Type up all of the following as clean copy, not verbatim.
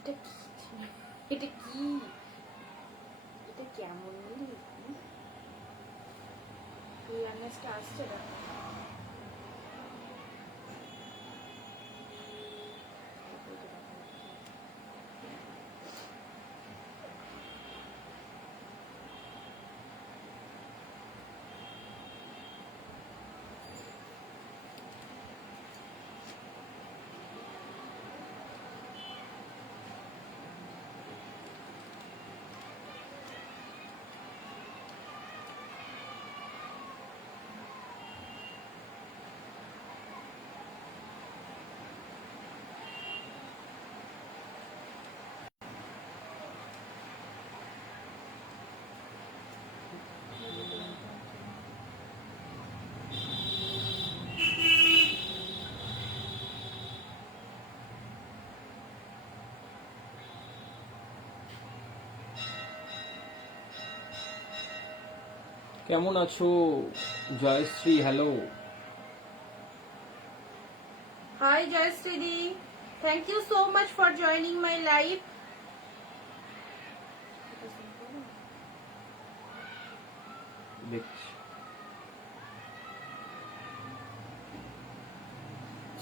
এটা কি, এটা কি, এটা কেমন ক্লিয়ারনেসটা আসছে না। কেমন আছো Joyshree? Hello. Hi Joyshree di, thank you so much for joining my live.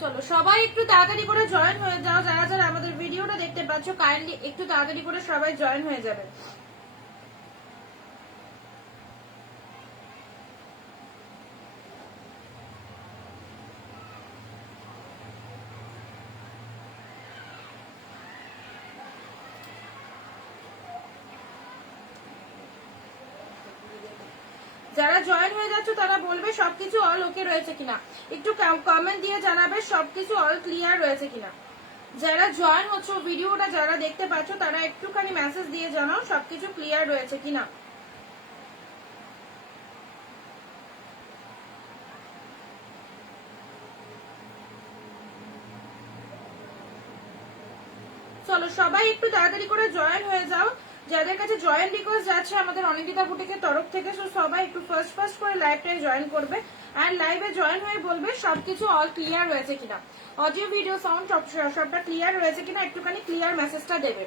চলো সবাই একটু তাড়াতাড়ি করে জয়েন হয়ে যাও, যারা যারা আমাদের ভিডিওটা দেখতে পাচ্ছ কাইন্ডলি একটু তাড়াতাড়ি করে সবাই জয়েন হয়ে যাবে। যারা জয়েন হয়ে যাচ্ছে তারা বলবে সবকিছু অল ওকে রয়েছে কিনা, একটু কমেন্ট দিয়ে জানাবে সবকিছু অল ক্লিয়ার রয়েছে কিনা। যারা জয়েন হচ্ছে ভিডিওটা যারা দেখতে পাচ্ছ তারা একটুখানি মেসেজ দিয়ে জানাও সবকিছু ক্লিয়ার রয়েছে কিনা। চলো সবাই একটু তাড়াতাড়ি করে জয়েন হয়ে যাও, যাদের কাছে জয়েন রিকোয়েস্ট যাচ্ছে আমাদের অনিন্দিতা বুটিকের তরফ থেকে। সবাই একটু ফার্স্ট করে লাইভটায় জয়েন করবে আর লাইভে জয়েন হয়ে বলবে সবকিছু অল ক্লিয়ার রয়েছে কিনা, অডিও ভিডিও সাউন্ড সবটা ক্লিয়ার রয়েছে কিনা, একটুখানি ক্লিয়ার মেসেজটা দেবে।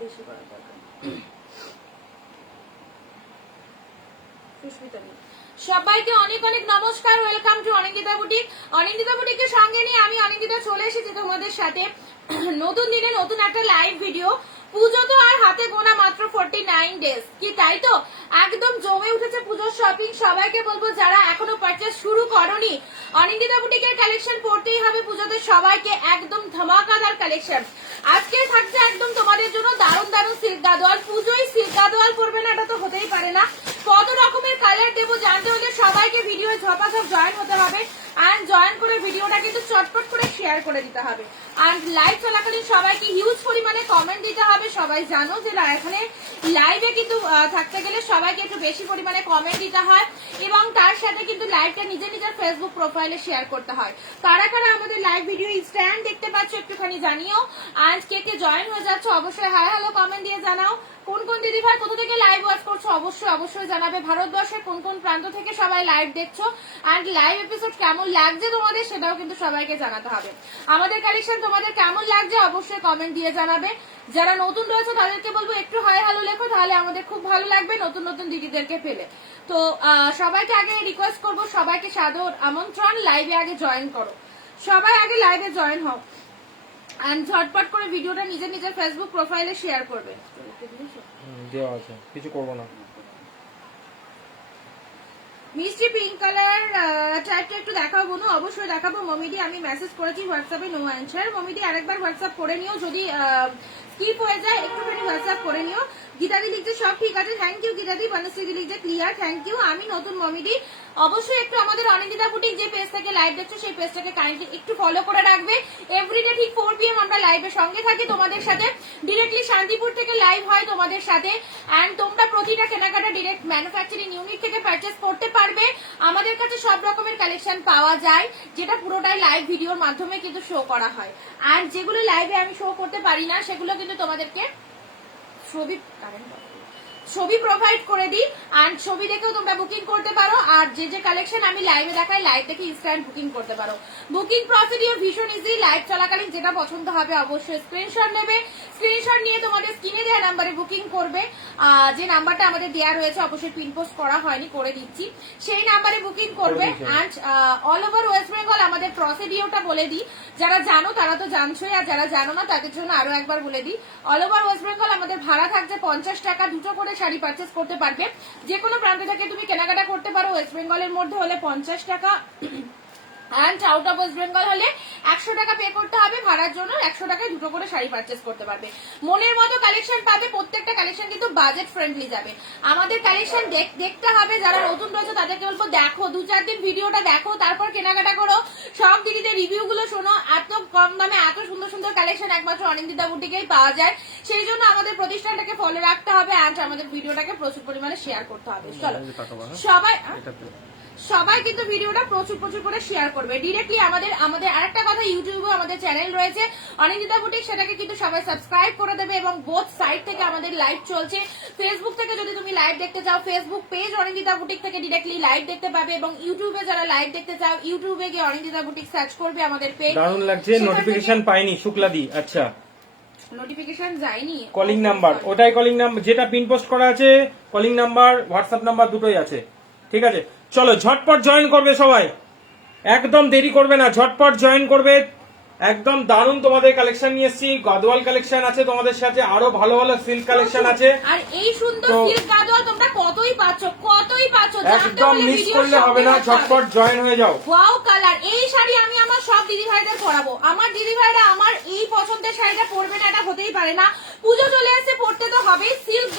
বেশি করা দরকার সুস্মিতা নেই। সবাইকে অনেক অনেক নমস্কার, welcome to Anindita boutique. Anindita বুটিকের সঙ্গে নিয়ে আমি অনিন্দিতা চলে এসেছি তোমাদের সাথে নতুন দিনে নতুন একটা লাইভ ভিডিও। পুজো তো আর হাতে গোনা মাত্র 49 ডেজ, কি তাই তো? একদম জমে উঠেছে পুজোর শপিং। সবাইকে বলবো যারা এখনো পারচেজ শুরু করনি, অনিন্দিতা বুটিকের কালেকশন পড়তেই হবে পুজোতে সবাইকে, একদম ধামাকাদার কালেকশন। আজকে থাকছে একদম তোমাদের জন্য দারুণ দারুণ সিল্ক গাদোয়াল। পুজোয় সিল্ক গাদোয়াল পড়বে না, এটা তো হতেই পারে না। কত রকমের কালার দেবো জানতে হলে সবাইকে ভিডিও ঝপাঝপ জয়েন হতে হবে। আর জয়েন করে ভিডিওটা কিন্তু চটপট করে শেয়ার করে দিতে হবে। আর লাইভ চলাকালীন সবাইকে হিউজ পরিমাণে কমেন্ট দিতে হবে। সবাই জানো যে এখানে লাইভে কিন্তু থাকতে গেলে সবাইকে একটু বেশি পরিমাণে কমেন্ট দিতে হয় এবং তার সাথে কিন্তু লাইভটা নিজের নিজের ফেসবুক প্রোফাইলে শেয়ার করতে হয়। কারা কারা আমাদের লাইভ ভিডিও স্ট্যান্ড দেখতে পাচ্ছ একটুখানি জানিও। আর কে কে জয়েন হয়ে যাচ্ছে অবশ্যই হাই হ্যালো কমেন্ট দিয়ে জানাও। কোন কোন দিদি ভাই কোথা থেকে লাইভ ওয়াচ করছো অবশ্যই জানাবে। ভারতবর্ষের কোন কোন প্রান্ত থেকে সবাই লাইভ দেখছো আর লাইভ এপিসোড কেমন লাগছে তোমাদের সেটাও কিন্তু সবাইকে জানাতে হবে। আমাদের কালেকশন তোমাদের কেমন লাগছে অবশ্যই কমেন্ট দিয়ে জানাবে। যারা নতুন রয়েছে তাদেরকে বলবো একটু হাই হ্যালো লেখো, তাহলে আমাদের খুব ভালো লাগবে নতুন নতুন দিদিদেরকে পেলে। তো সবাইকে আগে রিকোয়েস্ট করবো, সবাইকে সাদর আমন্ত্রণ, লাইভে আগে জয়েন করো, সবাই আগে লাইভে জয়েন হও আর ঝটপট করে ভিডিওটা নিজের নিজের ফেসবুক প্রোফাইলে শেয়ার করবে। দেওয়া আছে, কিছু করবো না। মিষ্টি পিঙ্ক কালার টাইপটা একটু দেখাবো বোনু, অবশ্যই দেখাবো। মমিদি আমি মেসেজ করেছি হোয়াটসঅ্যাপে, নো অ্যান্সার। মমিদি আরেকবার হোয়াটসঅ্যাপ করে নিও, যদি স্কিপ হয়ে যায় একটুখানি হোয়াটসঅ্যাপ করে নিও। গীতাদি লিখছে সব ঠিক আছে, থ্যাংক ইউ গীতাদি। বনশ্রীদি লিখছে ক্লিয়ার, থ্যাংক ইউ। আমি নতুন মমিদি, অবশ্যই একটু আমাদের অনিন্দিতা বুটিক যে পেজ থেকে লাইভ দেখছো সেই পেজটাকে কাইন্ডলি একটু ফলো করে রাখবে। এভরিডে ঠিক 4 PM আমরা লাইভের সঙ্গে থাকি তোমাদের সাথে। ডিরেক্টলি শান্তিপুর থেকে লাইভ হয় তোমাদের সাথে। অ্যান্ড তোমরা প্রতিটা কেনাকাটা ডিরেক্ট ম্যানুফ্যাকচারিং ইউনিট থেকে পারচেস করতে পারবে। আমাদের কাছে সব রকমের কালেকশন পাওয়া যায়, যেটা পুরোটাই লাইভ ভিডিওর মাধ্যমে কিন্তু শো করা হয়। আর যেগুলো লাইভে আমি শো করতে পারি না সেগুলো কিন্তু তোমাদেরকে ছবি ছবি প্রোভাইড করে দিই, অ্যান্ড ছবি দেখেও তোমরা বুকিং করতে পারো। আর যে যে কালেকশন আমি লাইভে দেখাই, লাইভ দেখে ইনস্ট্যান্ট বুকিং করতে পারো। বুকিং প্রসিডিওর ভীষণ ইজি। লাইভ চলাকালীন যেটা পছন্দ হবে অবশ্যই স্ক্রিনশট নেবে, স্ক্রিনশট নিয়ে তোমাদের স্ক্রিনে দেওয়া নাম্বারে বুকিং করবে। যে নাম্বারটা আমাদের দেওয়া রয়েছে, অবশ্যই পিন পোস্ট করা হয়নি, করে দিচ্ছি, সেই নাম্বারে বুকিং করবে। And all over West Bengal আমাদের প্রসিডিওরটা বলে দিই, যারা জানো তারা তো জানছোই, আর যারা জানো না তাদের জন্য আরো একবার বলে দিই। অল ওভার ওয়েস্ট বেঙ্গল আমাদের ভাড়া থাকছে 50 টাকা, দুটো করে শাড়ি পারচেস করতে পারবে। যে কোনো প্রান্ত থেকে তুমি কেনাকাটা করতে পারো। ওয়েস্ট বেঙ্গলের মধ্যে হলে 50 টাকা, and out of West Bengal হলে 100 টাকা পে করতে হবে ভাড়ার জন্য। 100 টাকায় দুটো করে শাড়ি পারচেস করতে পারবে। মনের মতো কালেকশন পাবে, প্রত্যেকটা কালেকশন কিন্তু বাজেট ফ্রেন্ডলি যাবে। আমাদের কালেকশন দেখতে হবে, যারা নতুন রয়েছে তাদেরকে বলবো দেখো, 2-4 দিন ভিডিওটা দেখো, তারপর কেনাকাটা করো। সব দিদিদের রিভিউ গুলো শোনো। এত কম দামে এত সুন্দর সুন্দর কালেকশন একমাত্র অনিন্দিতা বুটিকেই পাওয়া যায়। সেই জন্য আমাদের প্রতিষ্ঠানটাকে ফলো রাখতে হবে, অ্যান্ড আমাদের ভিডিওটাকে প্রচুর পরিমাণে শেয়ার করতে হবে। চলো সবাই কিন্তু ভিডিওটা প্রচুর প্রচুর করে শেয়ার করবে। ডিরেক্টলি আমাদের আরেকটা কথা, ইউটিউবে আমাদের চ্যানেল রয়েছে অনিন্দিতা বুটিক, সেটাকে কিন্তু সবাই সাবস্ক্রাইব করে দেবে। এবং বোথ সাইড থেকে আমাদের লাইভ চলছে। ফেসবুক থেকে যদি তুমি লাইভ দেখতে চাও, ফেসবুক পেজ অনিন্দিতা বুটিক থেকে ডিরেক্টলি লাইভ দেখতে পাবে। এবং ইউটিউবে যারা লাইভ দেখতে চাও, ইউটিউবে গিয়ে অনিন্দিতা বুটিক সার্চ করবে আমাদের পেজ। দারুণ লাগছে। নোটিফিকেশন পাইনি শুক্লাদি। আচ্ছা, নোটিফিকেশন যায়নি। কলিং নাম্বার, ওটাই কলিং নাম্বার, যেটা পিন পোস্ট করা আছে কলিং নাম্বার, হোয়াটসঅ্যাপ নাম্বার দুটোই আছে। ঠিক আছে, চলো ঝটপট জয়েন করবে সবাই, একদম দেরি করবে না, ঝটপট জয়েন করবে। একদম দারুণ তোমাদের কালেকশন নিয়ে এসেছি। গাদওয়াল কালেকশন আছে তোমাদের সাথে, আরো ভালো ভালো সিল্ক কালেকশন আছে। আর এই সুন্দর সিল্ক গাদওয়াল তোমরা কতই পাচ্ছ, একদম মিস করলে হবে না, ঝটপট জয়েন হয়ে যাও। ওয়াও কালার, এই শাড়ি আমি আমার সব দিদি ভাইদের পরাবো। আমার দিদি ভাইরা আমার এই পছন্দের শাড়িটা পরবে না, এটা হতেই পারে না। পুজো চলে এসে পড়তে তো হবে। সিল্ক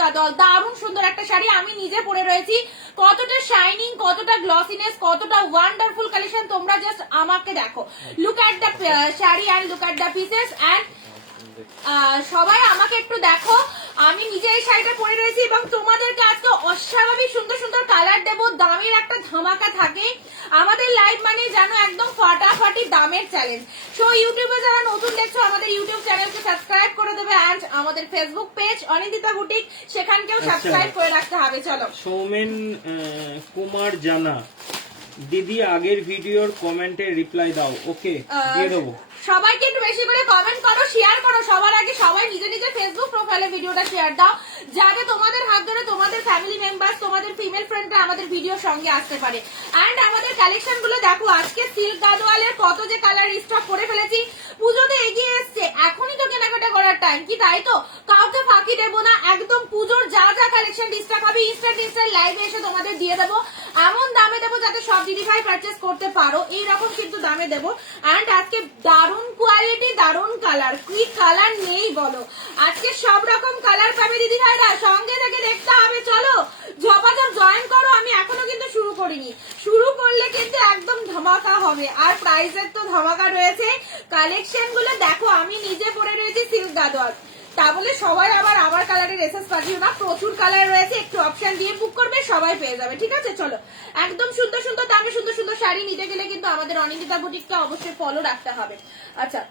গাদওয়াল দারুণ সুন্দর একটা শাড়ি, আমি নিজে পরে রয়েছি। কতটা শাইনিং, কতটা গ্লসিনেস, কতটা ওয়ান্ডারফুল কালেকশন, তোমরা জাস্ট আমাকে দেখো। Look at the sari and look at the pieces. And সবাই আমাকে একটু দেখো, আমি নিজে এই শাড়িটা পরে রয়েছি এবং তোমাদেরকে আজকে অস্বাভাবিক সুন্দর সুন্দর কালার দেবো। দামের একটা ধামাকা থাকে আমাদের লাইভ, মানে জানো একদম ফাটাফাটি দামের চ্যালেঞ্জ। সো ইউটিউবে যারা নতুন দেখছো, আমাদের ইউটিউব চ্যানেলকে সাবস্ক্রাইব করে দেবে, অ্যান্ড আমাদের ফেসবুক পেজ অনিন্দিতা বুটিক, সেখানকেও সাবস্ক্রাইব করে রাখতে হবে। চলো, সৌমেন কুমার জানা, দিদি আগের ভিডিওর কমেন্টে রিপ্লাই দাও। ওকে, দিয়ে দেবো। সবাইকে একটু বেশি করে কমেন্ট করো, শেয়ার করো। সবার আগে সবাই নিজে নিজে ফেসবুক প্রোফাইলে ভিডিওটা শেয়ার দাও, যাতে তোমাদের হাত ধরে তোমাদের ফ্যামিলি মেম্বার, তোমাদের ফিমেল ফ্রেন্ডরা আমাদের ভিডিওর সঙ্গে আসতে পারে। অ্যান্ড আমাদের কালেকশন গুলো দেখো, আজকে সিল্ক গাদওয়ালের কত যে কালার স্টক করে ফেলেছি। পুজোতে এগিয়ে এসছে, এখনই তো কেনাকাটা করার টাইম, কি তাই তো? কাউকে ফাঁকি দেবো না, একদম পুজোর যা যা কালেকশন স্টক হবে ইনস্ট্যান্ট লাইভে এসে তোমাদের দিয়ে দেবো। এমন দামে দেবো যাতে সব দিদি ভাই পারচেস করতে পারো, এইরকম কিন্তু দামে দেবো। অ্যান্ড আজকে দারুণ কোয়ালিটি, দারুণ কালার, কি কালার নেই বলো? আজকে সব রকম কালার পাবে দিদি ভাইরা, সঙ্গে থেকে দেখতে হবে। চলো ঝপাঝপ জয়েন করো, আমি এখনো কিন্তু শুরু করিনি, শুরু করলে কিন্তু একদম ধামাকা হবে। আর প্রাইসের তো ধামাকা রয়েছে। কালেকশন গুলো দেখো, আমি নিজে পরে রয়েছি সিল্ক গাদওয়াল, তা বলে সবাই আবার আমার কালারের এসএস পাঠিও না, প্রচুর কালার রয়েছে। একটু অপশন দিয়ে বুক করবে, সবাই পেয়ে যাবে। ঠিক আছে, চলো একদম সুন্দর সুন্দর দামে সুন্দর সুন্দর শাড়ি নিতে গেলে কিন্তু আমাদের অনিন্দিতা বুটিককে অবশ্যই ফলো রাখতে হবে। আচ্ছা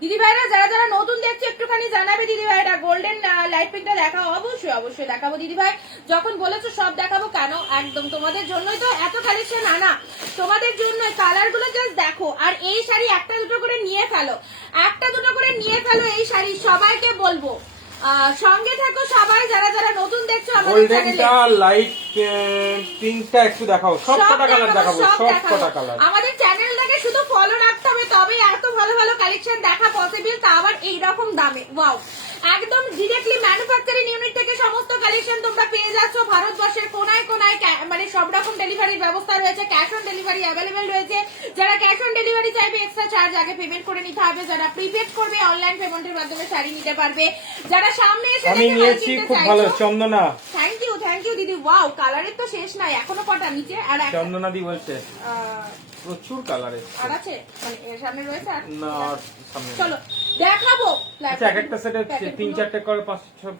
দিদি ভাইরা, যারা যারা নতুন দেখছো একটুখানি জানাবে দিদি ভাইরা। গোল্ডেন লাইট পিঙ্কটা দেখাও, অবশ্যই অবশ্যই দেখাবো দিদি ভাই, যখন বলেছো সব দেখাবো। কেন, একদম তোমাদের জন্যই তো এত কালেকশন আনা, তোমাদের জন্য। কালার গুলো জাস্ট দেখো। আর এই শাড়ি একটা দুটো করে নিয়ে ফেলো, একটা দুটো করে নিয়ে ফেলো এই শাড়ি, সবাইকে বলবো। সঙ্গে থাকো সবাই, যারা যারা নতুন দেখছো আমাদের চ্যানেলে। লাইট পিঙ্কটা একটু দেখাও, সবকটা কালার দেখাবো, সবকটা কালার। আমাদের চ্যানেলটাকে শুধু ফলো রাখতে হবে, তবে এত ভালো ভালো কালেকশন দেখা পসিবল, তা আবার এইরকম দামে। ওয়াও, একদম ডিরেক্টলি ম্যানুফ্যাকচারিং ইউনিট থেকে সমস্ত কালেকশন তোমরা পেয়ে যাচ্ছ। ভারতবর্ষের কোনায় কোনায় মানে সব রকম ডেলিভারির ব্যবস্থা রয়েছে, ক্যাশ অন ডেলিভারি অ্যাভেলেবেল রয়েছে। যারা ক্যাশ অন ডেলিভারি চাইবে এক্সট্রা চার্জ আগে পেমেন্ট করে নিতে হবে, যারা প্রিপেড করবে অনলাইন পেমেন্টের মাধ্যমে শাড়ি নিতে পারবে। যারা সামনে এসে আমি নিয়েছি, খুব ভালো চন্দনা। থ্যাংক ইউ দিদি। ওয়াও, কালারের তো শেষ নাই, এখনো কটা নিচে। আর চন্দনা দি বলছে প্রচুর কালারে আর আছে, মানে এর সামনে রয়েছে আর না, সামনে। চলো দেখাবো। আচ্ছা, এক একটা সেটে 3-4টে করে 5-6।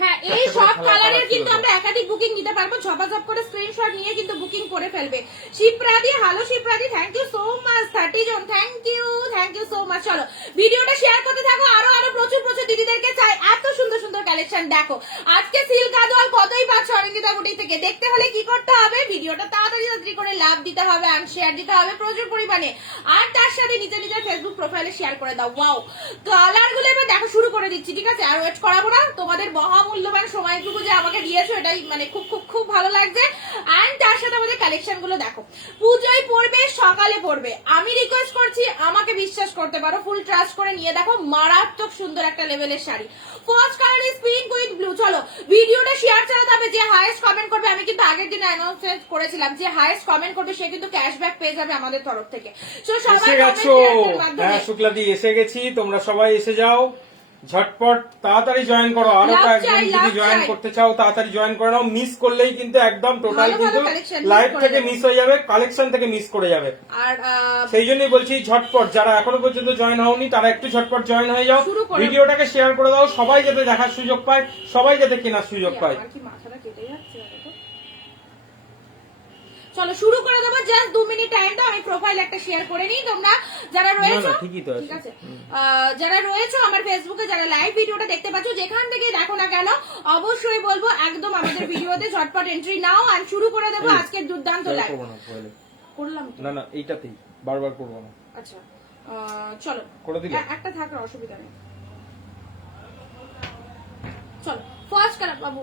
হ্যাঁ, এই সব কালারের কিন্তু আমরা একাধিক বুকিং নিতে পারবো। ঝপাঝপ করে স্ক্রিনশট নিয়ে কিন্তু বুকিং করে ফেলবে। শিপ্রাদি, হ্যালো শিপ্রাদি, থ্যাংক ইউ সো মাচ। 30 জন, thank you. Thank you so much. চলো ভিডিওটা শেয়ার করতে থাকো, আরো আরো প্রচুর প্রচুর দিদিদেরকে চাই এত সুন্দর সুন্দর কালেকশন। দেখো আজকে সিল্ক গাদোয়াল কতই পাচ্ছ অনিন্দিতা বুটিক থেকে। দেখতে হলে কি করতে হবে, ভিডিওটা তাড়াতাড়ি তাড়াতাড়ি করে লাভ দিতে হবে আর শেয়ার দিতে হবে প্রচুর পরিমাণে, আর তার সাথে নিজের নিজের ফেসবুক প্রোফাইলে শেয়ার করে দাও। ওয়াও কালার গুলো এবার দেখো শুরু করে দিচ্ছি, ঠিক আছে? আর ওয়েট করাবো না, তোমাদের মহামূল্যবান সময়টুকু যে আমাকে দিয়েছো এটাই মানে খুব খুব খুব ভালো লাগছে। এন্ড তার সাথে আমাদের কালেকশন গুলো দেখো, পুজোয় পড়বে, সকালে পড়বে, আমি রিকোয়েস্ট করছি আমাকে বিশ্বাস করতে পারো, ফুল ট্রাস্ট করে নিয়ে দেখো, মারাত্মক সুন্দর একটা লেভেলের sari. First colour is pink with blue. চলো ভিডিওটা শেয়ার চালাতে হবে, যে হাইয়েস্ট কমেন্ট করবে, আমি কিন্তু আগের দিন অ্যানাউন্সমেন্ট করেছিলাম যে হাইয়েস্ট কমেন্ট করবে সে কিন্তু ক্যাশব্যাক পেয়ে যাবে আমাদের তরফ থেকে। সো সবাই এসে গেছো? হ্যাঁ শুক্লাদি এসে গেছি, তোমরা সবাই এসে যাও ঝটপট, তাড়াতাড়ি জয়েন করো। আরো কয়েকজন যদি জয়েন করতে চাও তাড়াতাড়ি জয়েন করে নাও, মিস করলেই কিন্তু একদম টোটাল কিন্তু লাইভ থেকে মিস হয়ে যাবে, কালেকশন থেকে মিস করে যাবে। আর সেই জন্যই বলছি ঝটপট, যারা এখনো পর্যন্ত জয়েন হওনি তারা একটু ঝটপট জয়েন হয়ে যাও, ভিডিওটাকে শেয়ার করে দাও, সবাই যাতে দেখার সুযোগ পায়, সবাই যাতে কেনার সুযোগ পায়। মাথাটা কেটে যাচ্ছে। চলো শুরু করে দেবো, জাস্ট 2 মিনিট টাইম দাও, আমি প্রোফাইল একটা শেয়ার করে নিই। তোমরা যারা রয়েছো, ঠিক আছে, যারা রয়েছো আমার ফেসবুকে, যারা লাইভ ভিডিওটা দেখতে পাচ্ছ, যেখান থেকে দেখো না কেন, অবশ্যই বলবো একদম আমাদের ভিডিওতে ঝটপট এন্ট্রি নাও আর শুরু করে দেবো আজকের দুর্দান্ত লাইভ। করলাম না না এইটাতেই বারবার করবো না। আচ্ছা চলো করে দিলে একটা থাকার অসুবিধা নেই। চলো ফার্স্ট কালার বাবু,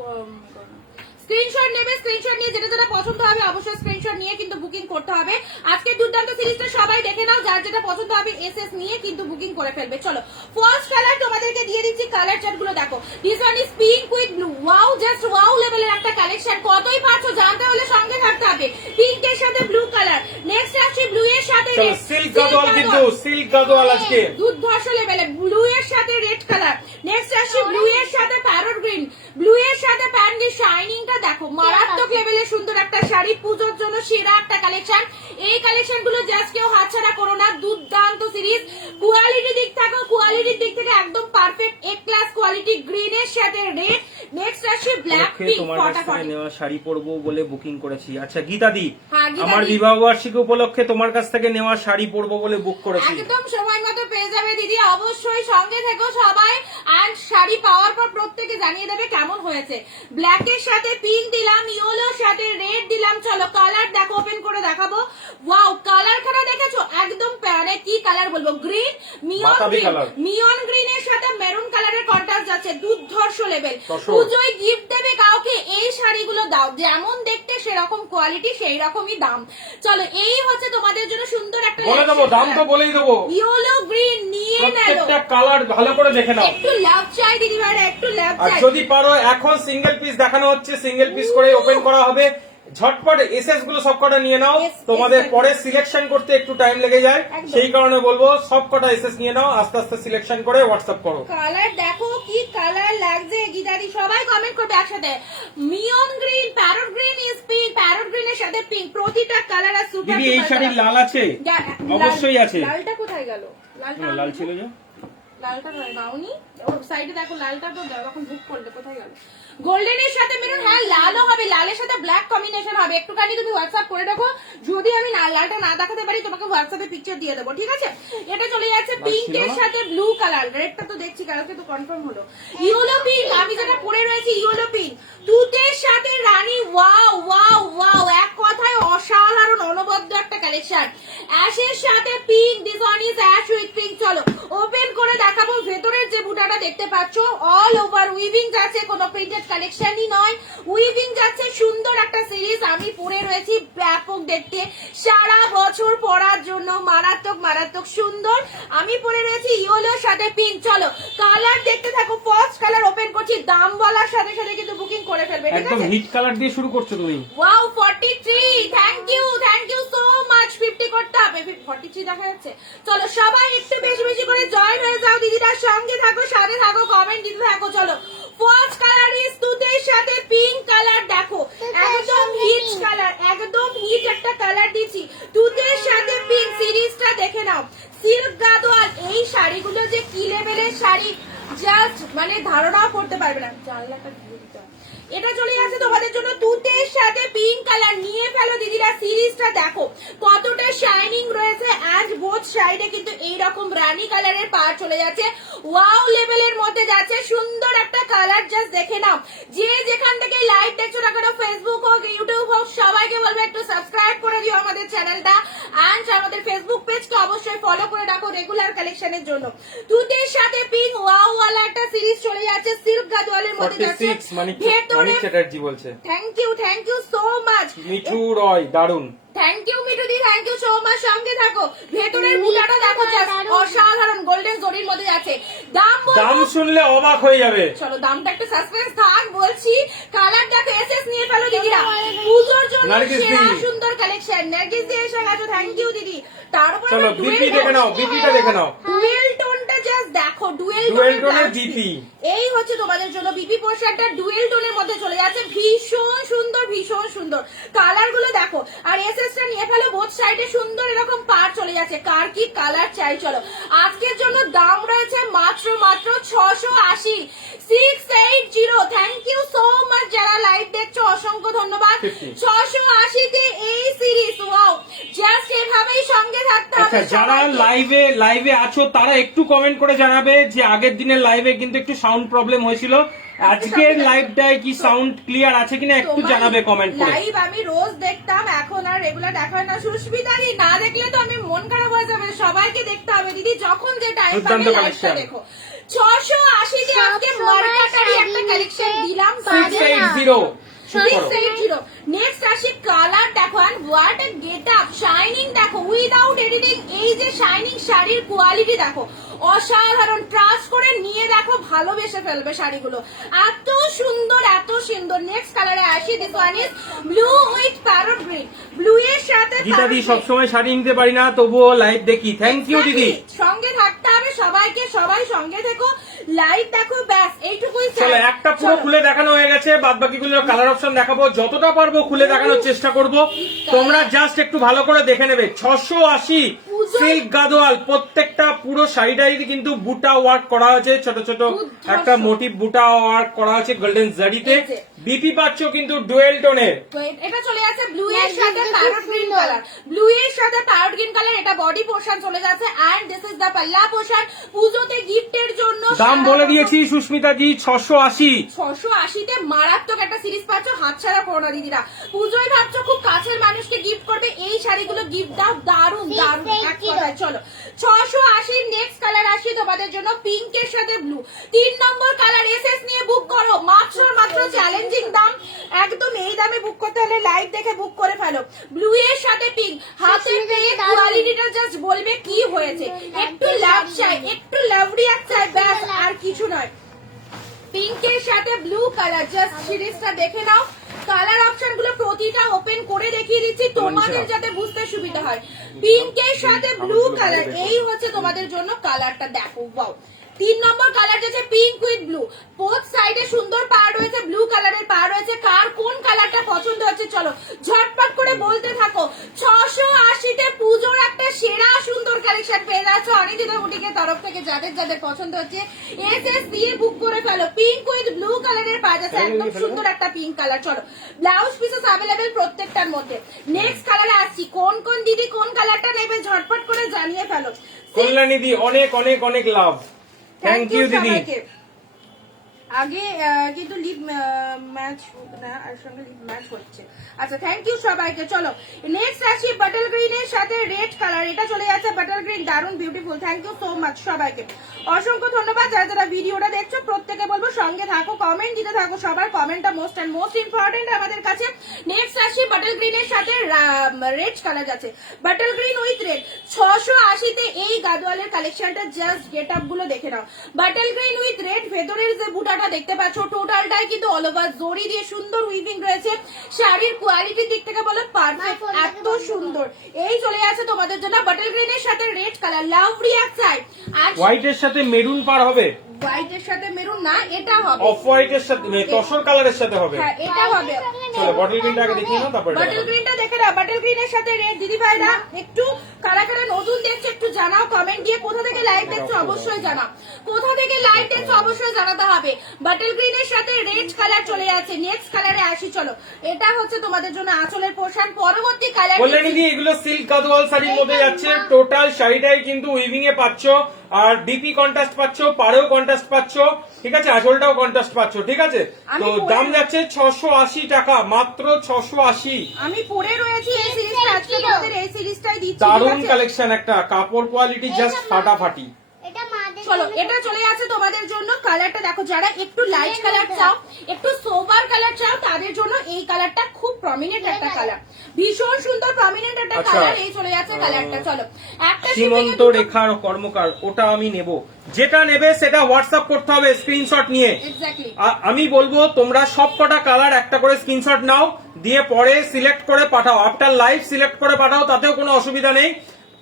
স্ক্রিনশট নেবে, স্ক্রিনশট নিয়ে যেটা যেটা পছন্দ হবে অবশ্যই স্ক্রিনশট নিয়ে কিন্তু বুকিং করতে হবে। আজকে দুর্দান্ত সিরিজটা সবাই দেখে নাও, যার যেটা পছন্দ হবে এসএস নিয়ে কিন্তু বুকিং করে ফেলবে। চলো ফার্স্ট কালার তোমাদেরকে দিয়ে দিচ্ছি, কালার চার্ট গুলো দেখো, this one is pink with blue. Wow just wow লেভেলের একটা কালেকশন, কতই পাচ্ছ জানতে হলে সঙ্গে থাকতে হবে। পিঙ্ক এর সাথে ব্লু কালার, নেক্সট আসছে ব্লু এর সাথে রেড, সিল্ক গাদোয়াল কিন্তু সিল্ক গাদোয়াল আজকে দুর্ধর্ষ লেভেলে, ব্লু এর সাথে রেড কালার, নেক্সট আসছে ব্লু এর সাথে প্যারট গ্রিন, ব্লু এর সাথে প্যান্ডি, শাইনিংটা দেখো, মারাত্মক লেভেলের সুন্দর একটা শাড়ি, পুজোর জন্য সেরা একটা কালেকশন। এই কালেকশন গুলো জাস্ট কেউ হাতছাড়া করো না, দুর্দান্ত সিরিজ। কোয়ালিটির দিক থেকে, কোয়ালিটির দিক থেকে একদম পারফেক্ট এ ক্লাস কোয়ালিটি, গ্রিন এর সাথে রেড, নেক্সট আসছে ব্ল্যাক পিঙ্ক। তোমার কাছ থেকে নেওয়া শাড়ি পরবো বলে বুকিং করেছি। আচ্ছা গীতাদি, হ্যাঁ, আমার বিবাহ বার্ষিকী উপলক্ষে তোমার কাছ থেকে নেওয়া শাড়ি পরবো বলে বুক করেছি। একদম সময় মতো পেয়ে যাবে দিদি, অবশ্যই সঙ্গে থেকো সবাই। আর শাড়ি পাওয়ার পর প্রত্যেকে জানিয়ে দেবে কেমন হয়েছে। ব্ল্যাক এর সাথে পিঙ্ক দিলাম, ইয়েলোর সাথে রেড দিলাম। চলো কালার দেখো, ওপেন করে দেখাবো। ওয়াও কালার খানা দেখেছো, একদম প্যারে কি কালার বলবো, গ্রিন, মিয়ন গ্রিন, মিয়ন গ্রিন এর সাথে মেরুন কালারের কন্ট্রাস্ট যাচ্ছে, দুর্ধর্ষ লেভেল। পুজোয় গিফট দেবে কাউকে, এই শাড়িগুলো দাও, যেমন দেখতে সেরকম কোয়ালিটি সেই রকমই দাম। চলো এই হচ্ছে তোমাদের জন্য সুন্দর একটা, বলে দেবো দাম তো বলেই দেবো, ইয়েলো গ্রিন নিয়ে নাও, প্রত্যেকটা কালার ভালো করে দেখে নাও। একটু লাভ চাই দিদি ভাই, একটু লাভ আর চাই। যদি পারো এখন সিঙ্গেল পিস দেখানো হচ্ছে, সিঙ্গেল পিস করে ওপেন করা হবে, ঝটপট এসএস গুলো সবকটা নিয়ে নাও, তোমাদের পরে সিলেকশন করতে একটু টাইম লেগে যায়, সেই কারণে বলবো সবকটা এসএস নিয়ে নাও, আস্তে আস্তে সিলেকশন করে হোয়াটসঅ্যাপ করো। কালার দেখো কি কালার লাগছে গীতাদি, সবাই কমেন্ট করবে একসাথে। মিয়ন green, parrot green is pink, parrot green এর সাথে পিঙ্ক, প্রতিটা কালার আর সুপার। দিদি এই শাড়ির লাল আছে? অবশ্যই আছে। লালটা কোথায় গেল? লাল ছিল যে, লালটা দাওনি, ওর সাইডে দেখো, লালটা তো যখন বুক করলে কোথায় গেল? গোল্ডেন এর সাথে মেরুন, হ্যাঁ লালও হবে, লালের সাথে ব্ল্যাক কম্বিনেশন হবে। একটুখানি তুমি হোয়াটসঅ্যাপ করে রাখো, যদি আমি লালটা না দেখাতে পারি তোমাকে হোয়াটসঅ্যাপে পিকচার দিয়ে দেবো, ঠিক আছে? এটা চলে যাচ্ছে পিঙ্ক এর সাথে ব্লু কালার, রেডটা তো দেখছি কালকে তো কনফার্ম হলো। ইয়েলো পিঙ্ক, আমি যেটা পরে রয়েছি ইয়েলো পিঙ্ক, তুতের সাথে রানী। ওয়াও ওয়াও ওয়াও, এক কথায় অসাধারণ অনবদ্য একটা কালেকশন। অ্যাশের সাথে pink, this one is ash with pink. চলো ওপেন করে দেখাবো। ভেতরের যে বুটাটা দেখতে পাচ্ছ অল ওভার উইভিং যাচ্ছে, কোনো প্রিন্টেড কালেকশনই নয়, উইভিং যাচ্ছে, সুন্দর একটা সিরিজ। আমি পরে রয়েছি, ব্যাপক দেখতে, সারা বছর পরার জন্য মারাত্মক মারাত্মক সুন্দর। আমি পরে রয়েছি ইয়েলোর সাথে পিঙ্ক। চলো কালার দেখতে থাকো, ফার্স্ট কালার ওপেন করছি, দাম বলার সাথে সাথে কিন্তু বুকিং করে ফেলবে, ঠিক একদম আছে? হিট কালার দিয়ে শুরু করছো তুমি। Wow 43, thank you so much. 50 করতে হবে, 43 দেখা যাচ্ছে। চলো সবাই একটু বেশি বেশি করে জয়েন হয়ে যাও, দিদিটার সঙ্গে থাকো, সাথে থাকো, কমেন্ট দিতে থাকো। চলো ফার্স্ট কালার ইজ তুতের সাথে পিঙ্ক কালার, দেখো একদম হিট কালার, একদম হিট একটা কালার দিচ্ছি, তুতের সাথে পিঙ্ক। সিরিজটা দেখে নাও, সিল্ক গাদোয়াল। এই শাড়িগুলো যে কি লেভেলের শাড়ি, জাস্ট মানে ধারণাও করতে পারবে না। জানলাটা দিয়ে দিতে হবে। এটা চলে আসে তোমাদের জন্য তুতের সাথে পিঙ্ক কালার। নিয়ে ফেলো দিদিরা, সিরিজটা দেখো কতটা শাইনিং রয়েছে। অ্যাজ বোথ সাইডে কিন্তু এইরকম রানী কালারের পার চলে যাচ্ছে, ওয়াও লেভেলের মধ্যে যাচ্ছে। সুন্দর একটা কালার, জাস্ট দেখে নাও। যে যেখান থেকে লাইভ দেখছো না কেন, ফেসবুক হোক ইউটিউব হোক, সবাইকে বলবো একটু সাবস্ক্রাইব করে দিও আমাদের চ্যানেলটা, এন্ড আমাদের ফেসবুক পেজকে অবশ্যই ফলো করে রাখো রেগুলার কালেকশনের জন্য। তুতের সাথে পিঙ্ক ওয়াও ওয়ালা একটা সিরিজ চলে যাচ্ছে, সিল্ক গাদওয়ালের মধ্যে যাচ্ছে। 46 মানিক চ্যাটার্জি বলছে। Thank you so much Mithu Roy, দারুন। থ্যাংক ইউ মিঠুদি, থ্যাংক ইউ সো মাচ। সঙ্গে থাকো। ভেতরের বুটাটা দেখো, জাস্ট অসাধারণ গোল্ডেন জরির মধ্যে যাচ্ছে। দাম দাম শুনলে অবাক হয়ে যাবে। চলো দামটা একটু সাসপেন্স থাক, বলছি। কালার দেখো, এসএস নিয়ে ফেলো দিদিরা, পুজোর জন্য সেরা সুন্দর কালেকশন। নার্গিস দিয়ে এসে গেছো, থ্যাংক ইউ দিদি। তারপর চলো বিপি দেখে নাও, বিপিটা দেখে নাও। ডুয়েল টোনটা জাস্ট দেখো, ডুয়েল টোনের বিপি। এই হচ্ছে তোমাদের জন্য বিপি পোর্শনটা ডুয়েল টোনের মধ্যে চলে যাচ্ছে। ভীষণ সুন্দর, ভীষণ সুন্দর কালার গুলো দেখো। আর এসএসটা নিয়ে ফেলো, বোথ সাইডে সুন্দর এরকম পার চলে যাচ্ছে। কার কি কালার চাই চলো। আজকের জন্য দাম রয়েছে মাত্র 680, 680। থ্যাংক ইউ সো মাচ যারা লাইভ দেখছো, অসংখ্য ধন্যবাদ। 680 তে এই সিরিজ, ওয়াও। জাস্ট এভাবেই সঙ্গে থাকতে হবে। আচ্ছা, যারা লাইভে আছো তারা একটু কমেন্ট করে জানাবে যে আগের দিনের লাইভে কিন্তু একটু সাউন্ড প্রবলেম হয়েছিল, আজকের লাইভটায় কি সাউন্ড ক্লিয়ার আছে কিনা একটু জানাবে কমেন্ট করে। লাইভ আমি রোজ দেখতাম, এখন আর রেগুলার দেখা হয় না। সুস্মিতা দি, না দেখলে তো আমি মন খারাপ হয়ে যাবে। সবাইকে দেখতে হবে দিদি, যখন যে টাইম পাবে লাইভটা দেখো। 680 তে আজকে মার্কাটারি একটা কালেকশন দিলাম। 680। নেক্সট আসি কালার দেখো, and what a get up, shining দেখো উইদাউট এডিটিং। এই যে শাইনিং শাড়ির কোয়ালিটি দেখো, অসাধারণ। ট্রাস্ট করে নিয়ে দেখো, ভালোবেসে ফেলবে শাড়িগুলো, এত সুন্দর, এত সুন্দর। নেক্সট কালারে আসি, this one is blue with parrot green. Blue এর সাথে গীতা দি সবসময় শাড়ি নিতে পারি না, তবুও লাইভ দেখি। থ্যাংক ইউ দিদি। সঙ্গে থাকতে হবে সবাইকে, সবাই সঙ্গে থেকো, লাইভ দেখো, ব্যাস এইটুকুই। চলো একটা পুরো খুলে দেখানো হয়ে গেছে, বাদ বাকিগুলো কালার অপশন দেখাবো, যতটা পারবো খুলে দেখানোর চেষ্টা করব। তোমরা জাস্ট একটু ভালো করে দেখে নেবে। 680 সিল্ক গাদোয়াল, প্রত্যেকটা পুরো শাড়িটাই কিন্তু বুটা ওয়ার্ক করা আছে, ছোট ছোট একটা মোটিভ বুটা ওয়ার্ক করা আছে গোল্ডেন জারিতে। বিপি পাচ্ছ কিন্তু ডুয়েল টোনের। এটা চলে যাচ্ছে ব্লু এর সাথে প্যারট গ্রিন কালার, ব্লু এর সাথে প্যারট গ্রিন কালার। এটা বডি পোর্শন চলে যাচ্ছে, এন্ড দিস ইজ দা পাল্লা পোর্শন। পুজোতে গিফটের জন্য দাম বলে দিয়েছি সুস্মিতা জি, 680। 680 তে মারাত্মক একটা সিরিজ পাচ্ছ, হাতছাড়া করো না দিদিরা। পুজোয় ভাবছো খুব কাছের মানুষকে গিফট করবে, এই শাড়িগুলো গিফট দাও, দারুন দারুন এক কথায়। চলো 680। নেক্সট কালার আসি তোমাদের জন্য, পিঙ্কের সাথে ব্লু। 3 নম্বর কালার এসএস নিয়ে বুক করো, মাত্র চ্যালেঞ্জিং দাম। একদম এই দামে বুক করতে হলে লাইভ দেখে বুক করে ফেলো। ব্লু এর সাথে পিঙ্ক, হাতে পেয়ে কোয়ালিটিটা জাস্ট বলবে কি হয়েছে। একটু লাভ চাই, একটু লাভ রিয়াক্ট চাই, ব্যাস আর কিছু নয়। পিঙ্কের সাথে ব্লু কালার, জাস্ট সিরিজটা দেখে নাও। কালার অপশন গুলো প্রতিটা ওপেন করে দেখিয়ে দিচ্ছি তোমাদের যাতে বুঝতে সুবিধা হয়। পিঙ্কের সাথে ব্লু কালার, এই হচ্ছে তোমাদের জন্য কালারটা দেখো, ওয়াও। 3 নম্বর কালার যাচ্ছে পিঙ্ক উইথ ব্লু, বোথ সাইডে সুন্দর পার রয়েছে, ব্লু কালারের পার রয়েছে। কার কোন কালারটা পছন্দ হচ্ছে চলো ঝটপট করে বলতে থাকো। 680 তে পুজোর একটা সেরা সুন্দর কালেকশন পেয়ে যাচ্ছ অনিন্দিতা বুটিকের তরফ থেকে। যাদের যাদের পছন্দ হচ্ছে এসএস দিয়ে বুক করে ফেলো। পিঙ্ক উইথ ব্লু কালারের পাওয়া যাচ্ছে, একদম সুন্দর একটা পিঙ্ক কালার। চলো ব্লাউজ পিসেস अवेलेबल প্রত্যেকটার মধ্যে। নেক্সট কালারে আসছি, কোন কোন দিদি কোন কালারটা নেবে ঝটপট করে জানিয়ে ফেলো। কল্যাণী দি অনেক অনেক অনেক লাভ, থ্যাংক ইউ দিদি। আগে কিন্তু লিপ ম্যাচ না, আর সঙ্গে লিপ ম্যাচ হচ্ছে। আচ্ছা থ্যাংক ইউ সবাইকে। চলো নেক্সট আসি বাটল গ্রিন এর সাথে রেড কালার, এটা চলে যাচ্ছে বাটল গ্রিন, দারুন beautiful. Thank you so much সবাইকে, অসংখ্য ধন্যবাদ। যারা যারা ভিডিওটা দেখছো প্রত্যেকে বলবো সঙ্গে থাকো, কমেন্ট দিতে থাকো, সবার কমেন্টটা মোস্ট এন্ড মোস্ট ইম্পর্টেন্ট আমাদের কাছে। নেক্সট আসি বাটল গ্রিন এর সাথে রেড কালার যাচ্ছে, বাটল গ্রিন উইথ রেড। 680 তে এই গাদওয়ালের কালেকশনটা, জাস্ট গেট আপ গুলো দেখে নাও। বাটল গ্রিন উইথ রেড, ভেতরের যে বুটাটা দেখতে পাচ্ছ টোটালটাই কিন্তু অল ওভার জরি দিয়ে সুন্দর উইভিং রয়েছে। শাড়ির কোয়ালিটির দিক থেকে বলো পারফেক্ট, এত সুন্দর। এই চলে যাচ্ছে তোমাদের জন্য বাটল গ্রিন এর সাথে রেড কালার, লাভ রিয়াক্ট চাই। আর হোয়াইট এর সাথে মেরুন পার হবে, হোয়াইট এর সাথে মেরুন না, এটা হবে অফ হোয়াইট এর সাথে তসর কালারের সাথে হবে। হ্যাঁ এটা হবে। চলো বটল গ্রিনটা আগে দেখিয়ে নাও, তারপর বাটল গ্রিনটা দেখে নাও। বাটল গ্রিনের সাথে রেড দিদি ভাইরা একটু কারা কারা নতুন দেখছে একটু জানাও কমেন্ট দিয়ে, কোথা থেকে লাইভ লাইভ দেখছো অবশ্যই জানা, কোথা থেকে লাইভ দেখছো অবশ্যই জানাতে হবে। বাটল গ্রিনের সাথে রেড কালার চলে যাচ্ছে, নেক্সট কালারে আসি চলো। এটা হচ্ছে তোমাদের জন্য আঁচলের পোর্শন, পরবর্তী কালার বললেন কি এগুলো সিল্ক গাদোয়াল শাড়ির মধ্যে যাচ্ছে। টোটাল শাড়িটাই কিন্তু উইভিং এ পাচ্ছ, আর ডিপি কন্ট্রাস্ট পাচ্ছ, পাড়েও কন্ট্রাস্ট পাচ্ছ, ঠিক আছে, আঁচলটাও কন্ট্রাস্ট পাচ্ছ, ঠিক আছে। তো দাম যাচ্ছে 680 টাকা, মাত্র 680। আমি পরে রয়েছি এই সিরিজটা, আজকে তোমাদের এই সিরিজটাই দিচ্ছি। দারুণ কালেকশন, একটা কাপড় কোয়ালিটি জাস্ট ফাটাফাটি। চলো এটা চলে যাচ্ছে তোমাদের জন্য। কালারটা দেখো, যারা একটু লাইট কালার চাও, একটু সোবার কালার চাও, তাদের জন্য এই কালারটা খুব প্রমিনেন্ট একটা কালার, ভীষণ সুন্দর প্রমিনেন্ট একটা কালার। এই চলে যাচ্ছে কালারটা। চলো একটা সীমন্ত রেখার কর্মকার, ওটা আমি নেব। যেটা নেবে সেটা হোয়াটসঅ্যাপ করতে হবে স্ক্রিনশট নিয়ে। এক্স্যাক্টলি আমি বলবো তোমরা সবকটা কালার একটা করে স্ক্রিনশট নাও, দিয়ে পরে সিলেক্ট করে পাঠাও। আফটার লাইভ সিলেক্ট করে পাঠাও, তাতেও কোনো অসুবিধা নেই।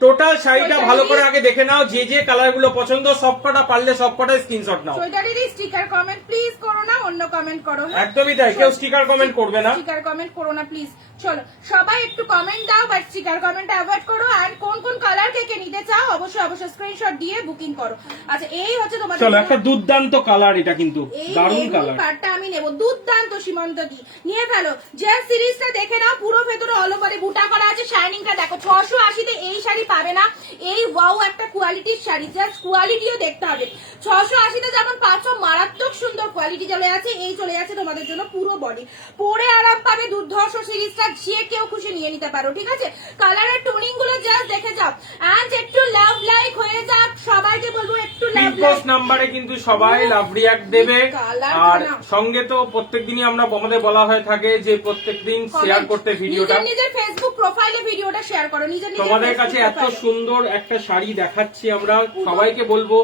টোটাল শাড়িটা ভালো করে আগে দেখে নাও, যে যে কালার গুলো পছন্দ সবকটা, পারলে সবকটা স্ক্রিনশট নাও। সোয়েটারেরই স্টিকার কমেন্ট প্লিজ করো না, অন্য কমেন্ট করো। একদমই তাই, কেউ স্টিকার কমেন্ট করবে না, স্টিকার কমেন্ট করো না প্লিজ। চলো সবাই একটু কমেন্ট দাও, বাট স্টিকার কমেন্ট অ্যাভয়েড করো। আর কোন কোন কালার কে নিতে চাও অবশ্যই অবশ্যই স্ক্রিনশট দিয়ে বুকিং করো। আচ্ছা এই হচ্ছে তোমাদের, চলো একটা দুর্দান্ত কালার, এটা কিন্তু দারুণ কালার। কার্ডটা আমি নেব, দুর্দান্ত সীমন্ত দি নিয়ে ফেলো। যে সিরিজটা দেখে নাও, পুরো ভেতরে অল ওভারে বুটা করা আছে, শাইনিংটা দেখো। 680 তে এই শাড়ি পাবে না, এই ওয়াও একটা কোয়ালিটির শাড়ি, জাস্ট কোয়ালিটিও দেখতে হবে। 680 তে যেমন পাচ্ছ, মারাত্মক সুন্দর কোয়ালিটি চলে আছে। এই চলে যাচ্ছে তোমাদের জন্য পুরো বডি, পরে আরাম পাবে। দুর্ধর্ষ সিরিজটা যে কেউ খুশি নিয়ে নিতে পারো, ঠিক আছে। কালারের টোনিং গুলো জাস্ট দেখে যাও, এন্ড একটু লাভ লাইক হয়ে যাক। সবাইকে বলবো একটু লাভ লাইক নাম্বারে কিন্তু সবাই লাভ রিয়াক্ট দেবে। আর সঙ্গে তো প্রত্যেকদিনই আমরা আমাদের বলা হয়ে থাকে যে প্রত্যেকদিন শেয়ার করতে ভিডিওটা, নিজের ফেসবুক প্রোফাইলে ভিডিওটা শেয়ার করো। নিজের তোমাদের কাছে এত সুন্দর একটা শাড়ি দেখাচ্ছি আমরা, সবাইকে বলবো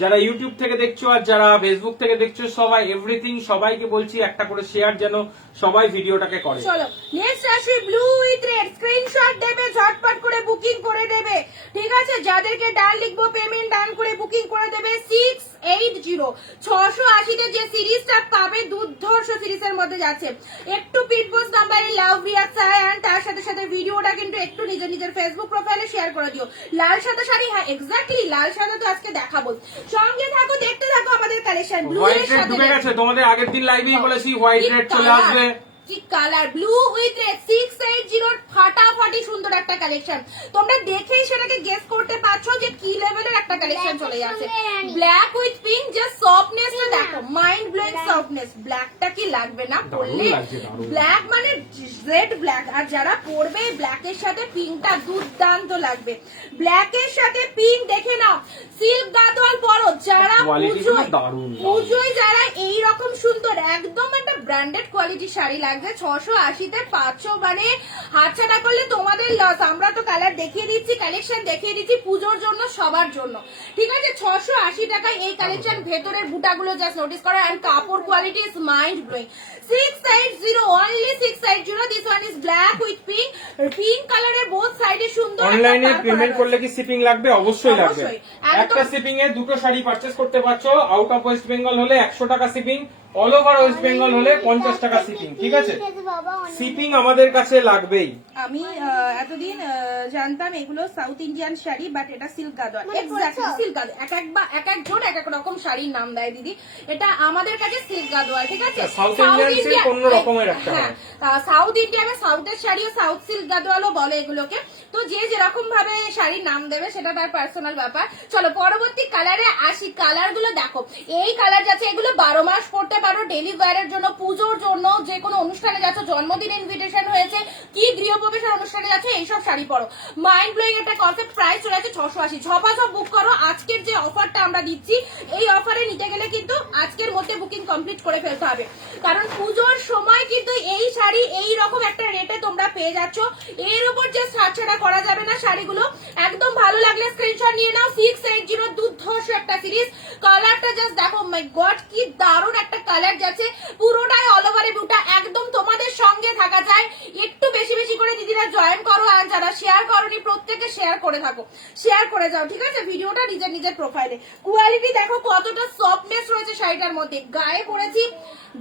যারা ইউটিউব থেকে দেখছো আর যারা ফেসবুক থেকে দেখছো, সবাই এভরিথিং সবাইকে বলছি একটা করে শেয়ার যেন সবাই ভিডিওটাকে করে। চলো নেক্সট আসি ব্লু উইথ রেড। স্ক্রিনশট দেবে, ঝটপট করে বুকিং করে দেবে, ঠিক আছে। যাদেরকে ডান লিখবো পেমেন্ট ডান করে বুকিং করে দেবে। 680 680 তে যে সিরিজটা পাবে, দুর্ধর্ষ সিরিজের মধ্যে যাচ্ছে। একটু পিটপোস্ট নাম্বারে লাভ রিয়াক্ট চাই, এন্ড তার সাথে সাথে ভিডিওটা কিন্তু একটু নিজের নিজের ফেসবুক প্রোফাইলে শেয়ার করে দিও। লাল সাদা শাড়ি, হ্যাঁ এক্স্যাক্টলি লাল সাদা তো আজকে দেখাবো। সঙ্গে থাকো, দেখতে থাকো আমাদের কালেকশন। ব্লু হোয়াইট এর রেড সাথে ঢুকে গেছে, তোমাদের আগের দিন লাইভেই বলেছি হোয়াইট রেড চলে আসবে। কি কালার, ব্লু উইথ রেড 680 ফাটাফাটি সুন্দর একটা কালেকশন। তোমরা দেখেই সেটাকে গেস করতে পারছো যে কি লেভেলের একটা কালেকশন চলে যাচ্ছে। ব্ল্যাক উইথ পিঙ্ক, জাস্ট সফটনেসটা দেখো, মাইন্ড ব্লোয়িং সফটনেস। ব্ল্যাকটা কি লাগবে না পরলে, ব্ল্যাক মানে রেড ব্ল্যাক। আর যারা পরবে ব্ল্যাকের সাথে পিঙ্কটা দুর্দান্ত লাগবে। ব্ল্যাকের সাথে পিঙ্ক দেখে নাও, সিল্ক গাদোয়াল পরো যারা পুজোয়, যারা এইরকম সুন্দর একদম একটা ব্র্যান্ডেড কোয়ালিটির শাড়ি লাগবে। 680 তে পাচ্ছ, মানে হাতছাড়া করলে তোমাদের লস। আমরা তো কালার দেখিয়ে দিচ্ছি, কালেকশন দেখিয়ে দিচ্ছি পুজোর জন্য, সবার জন্য, ঠিক আছে। 680 টাকায় এই কালেকশন, ভেতরের বুটাগুলো জাস্ট নোটিস করো, এন্ড কাপড় quality is mind blowing. 680 only 680। This one is black with pink, pink কালারের বোথ সাইডে সুন্দর। অনলাইনে পেমেন্ট করলে কি শিপিং লাগবে? অবশ্যই লাগবে। একটা শিপিং এ দুটো শাড়ি পারচেজ করতে পারছো। আউট অফ ওয়েস্ট বেঙ্গল হলে 100 টাকা shipping, all over West Bengal হলে 50 টাকা শিপিং, ঠিক আছে। শিপিং আমাদের কাছে লাগবেই। আমি এতদিন জানতাম এগুলো সাউথ ইন্ডিয়ান শাড়ি, বাট এটা silk Gadwal. Exactly silk Gadwal. এক একজন এক এক রকম শাড়ির নাম দেয় দিদি, এটা আমাদের কাছে সিল্ক গাদোয়াল, ঠিক আছে। সাউথ ইন্ডিয়ান সিল্ক অন্য রকমের একটা, হ্যাঁ সাউথ ইন্ডিয়ানে সাউথের শাড়িও সাউথ সিল্ক গাদোয়ালও বলে এগুলোকে। তো যে যেরকম ভাবে শাড়ির নাম দেবে সেটা তার পার্সোনাল ব্যাপার। চলো পরবর্তী কালারে আসি। কালার গুলো দেখো, এই কালার যাচ্ছে, এগুলো 12 মাস পড়তে পারো, ডেলি ওয়্যারের জন্য, পুজোর জন্য, যে কোনো অনুষ্ঠানে যাচ্ছ, জন্মদিন ইনভিটেশন হয়েছে, কি গৃহপ্রবেশের অনুষ্ঠানে যাচ্ছে, এইসব শাড়ি পরো। মাইন্ড ব্লোয়িং একটা কনসেপ্ট। প্রাইস চলে আছে 680। ঝপাঝপ বুক করো। আজকের যে অফারটা আমরা দিচ্ছি, এই অফারে নিতে গেলে কিন্তু আজকের মধ্যে বুকিং কমপ্লিট করে ফেলতে হবে, কারণ পুজোর সময় কিন্তু এই শাড়ি এই রকম একটা রেটে তোমরা পেয়ে যাচ্ছ। এর উপর যে ছাড়ছাড়া করা যাবে না শাড়িগুলো। একদম ভালো লাগলে স্ক্রিনশট নিয়ে নাও। 680 দুর্ধর্ষ একটা সিরিজ। কালারটা জাস্ট দেখো, মাই গড কি দারুণ একটা কালার যাচ্ছে, পুরোটাই অল ওভারে বুটা। একদম তোমাদের সঙ্গে থাকা যায়। একটু বেশি বেশি করে দিদিরা জয়েন করো, আর যারা শেয়ার করনি প্রত্যেকে শেয়ার করে থাকো, শেয়ার করে যাও, ঠিক আছে, ভিডিওটা নিজের নিজের প্রোফাইলে। কোয়ালিটি দেখো কতটা সফটনেস রয়েছে শাড়িটার মধ্যে, গায়ে পরেছি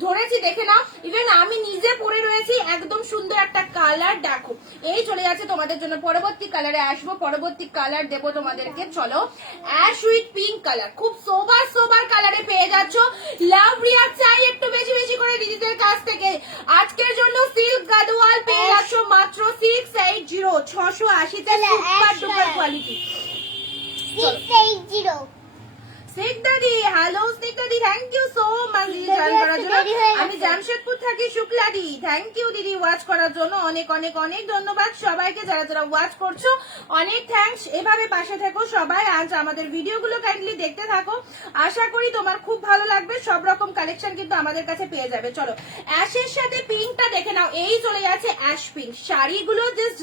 ধরেছি দেখে নাও, ইভেন আমি নিজে পরে রয়েছি, একদম সুন্দর একটা কালার দেখো। এই চলে যাচ্ছে তোমাদের জন্য, পরবর্তী কালারে আসবো, পরবর্তী কালার দেবো তোমাদেরকে, চলো অ্যাশ উইথ পিঙ্ক কালার, খুব সোবার সোবার কালারে পেয়ে যাচ্ছ। লাভ রিয়াক্ট চাই একটু বেশি বেশি করে দিদিদের কাছ থেকে। আজকের জন্য সিল্ক গাদোয়াল পেয়ে যাচ্ছ মাত্র 680, 680 তে সুপার ডুপার কোয়ালিটি। 680 স্নিগ্ধাদি, হ্যালো স্নিগ্ধাদি, থ্যাংক ইউ সো মাচ দিদি জয়েন করার জন্য। আমি জামশেদপুর থাকি, শুক্লাদি, থ্যাংক ইউ দিদি ওয়াচ করার জন্য, অনেক অনেক অনেক ধন্যবাদ সবাইকে যারা যারা ওয়াচ করছো, অনেক থ্যাঙ্কস। এভাবে পাশে থেকো সবাই, আজ আমাদের ভিডিওগুলো কাইন্ডলি দেখতে থাকো, আশা করি তোমার খুব ভালো লাগবে। সব রকম কালেকশন কিন্তু আমাদের কাছে পেয়ে যাবে। চলো অ্যাশের সাথে পিঙ্কটা দেখে নাও, এই চলে যাচ্ছে অ্যাশ পিঙ্ক। শাড়িগুলো জাস্ট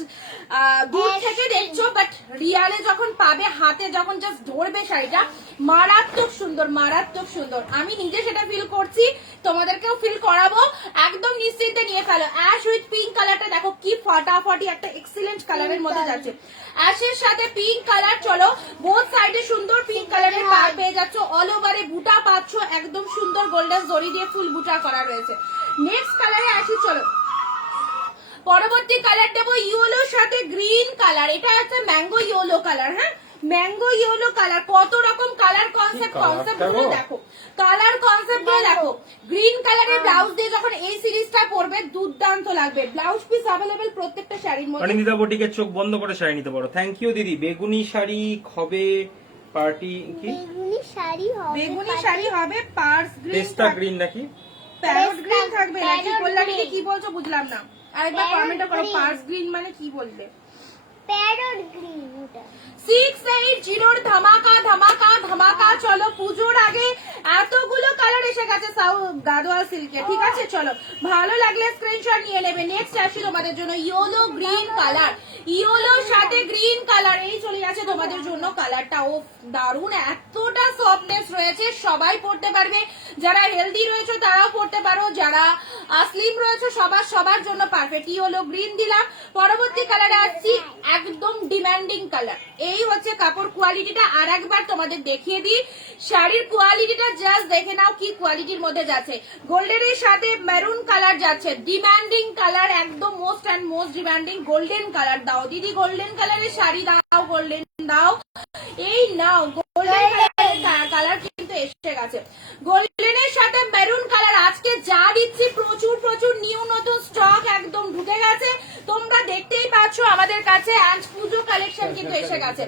দূর থেকে দেখছো, বাট রিয়ালে যখন পাবে, হাতে যখন জাস্ট ধরবে শাড়িটা, মারাত্মক সুন্দর, মারাত্মক সুন্দর। আমি নিজে সেটা ফিল করছি, তোমাদেরকেও ফিল করাবো, একদম নিশ্চিন্তে নিয়ে ফেলো। অ্যাশ উইথ পিঙ্ক কালারটা দেখো কি ফাটাফাটি একটা এক্সিলেন্ট কালারের মধ্যে যাচ্ছে, অ্যাশের সাথে পিঙ্ক কালার। চলো বোথ সাইডে সুন্দর পিঙ্ক কালারের পার পেয়ে যাচ্ছ, অল ওভারে বুটা পাচ্ছ, একদম সুন্দর গোল্ডেন জরি দিয়ে ফুল বুটা করা রয়েছে। নেক্সট কালারে আসি, চলো পরবর্তী কালার দেবো ইয়েলোর সাথে গ্রিন কালার। এটা হচ্ছে ম্যাঙ্গো ইয়েলো কালার, হ্যাঁ ম্যাঙ্গো ইয়েলো কালার। কত রকম কালার কনসেপ্ট গুলো দেখো, কালার কনসেপ্ট গুলো দেখো। গ্রিন কালারের ব্লাউজ দিয়ে যখন এই সিরিজটা পরবে দুর্দান্ত লাগবে। ব্লাউজ পিস अवेलेबल প্রত্যেকটা শাড়ির মধ্যে। অনিন্দিতা বুটিকে চোখ বন্ধ করে শাড়ি নিতে পারো। থ্যাংক ইউ দিদি। বেগুনি শাড়ি হবে পার্টি কি? বেগুনি শাড়ি হবে, বেগুনি শাড়ি হবে, পার্স গ্রিন, পেস্তা গ্রিন নাকি প্যারট গ্রিন থাকবে নাকি? Parrot Kalyani green. কি বলছো বুঝলাম না, আরেকবার প্যারট কমেন্ট করো। গ্রিন। পার্স গ্রিন মানে কি বলবে? Parrot green. ওটা 680 ধামাকা ধামাকা ধামাকা। চলো পুজোর আগে এতগুলো কালার এসে গেছে গাদোয়াল সিল্কে, ঠিক আছে। চলো ভালো লাগলে স্ক্রিনশট নিয়ে নেবে। নেক্সট আসি তোমাদের জন্য ইয়েলো গ্রিন কালার, ইয়েলোর সাথে গ্রিন কালার। এই চলে যাচ্ছে তোমাদের জন্য কালারটা, ও দারুণ, এতটা সফটনেস রয়েছে, সবাই পড়তে পারবে। যারা হেলদি রয়েছে তারাও পড়তে পারো, যারা স্লিম রয়েছে সবার জন্য পারফেক্ট। ইয়েলো গ্রিন দিলাম। পরবর্তী কালারে আসছি, একদম ডিমান্ডিং কালার। এই হচ্ছে কাপড় কোয়ালিটিটা, আর একবার তোমাদের দেখিয়ে দিই শাড়ির কোয়ালিটিটা, জাস্ট দেখে নাও কি কোয়ালিটির মধ্যে যাচ্ছে। গোল্ডেনের সাথে মেরুন কালার যাচ্ছে, ডিমান্ডিং কালার, একদম most and most demanding. Golden colour দাও দিদি, গোল্ডেন কালারের শাড়ি দাও, গোল্ডেন দাও, এই নাও গোল্ডেন কালার কিন্তু এসে গেছে। গোল্ডেনের সাথে মেরুন কালার আজকে যা দিচ্ছি, প্রচুর প্রচুর নিউ নতুন স্টক একদম ঢুকে গেছে, তোমরা দেখতেই পাচ্ছ আমাদের কাছে। আজ পুজো কালেকশন কিন্তু এসে গেছে।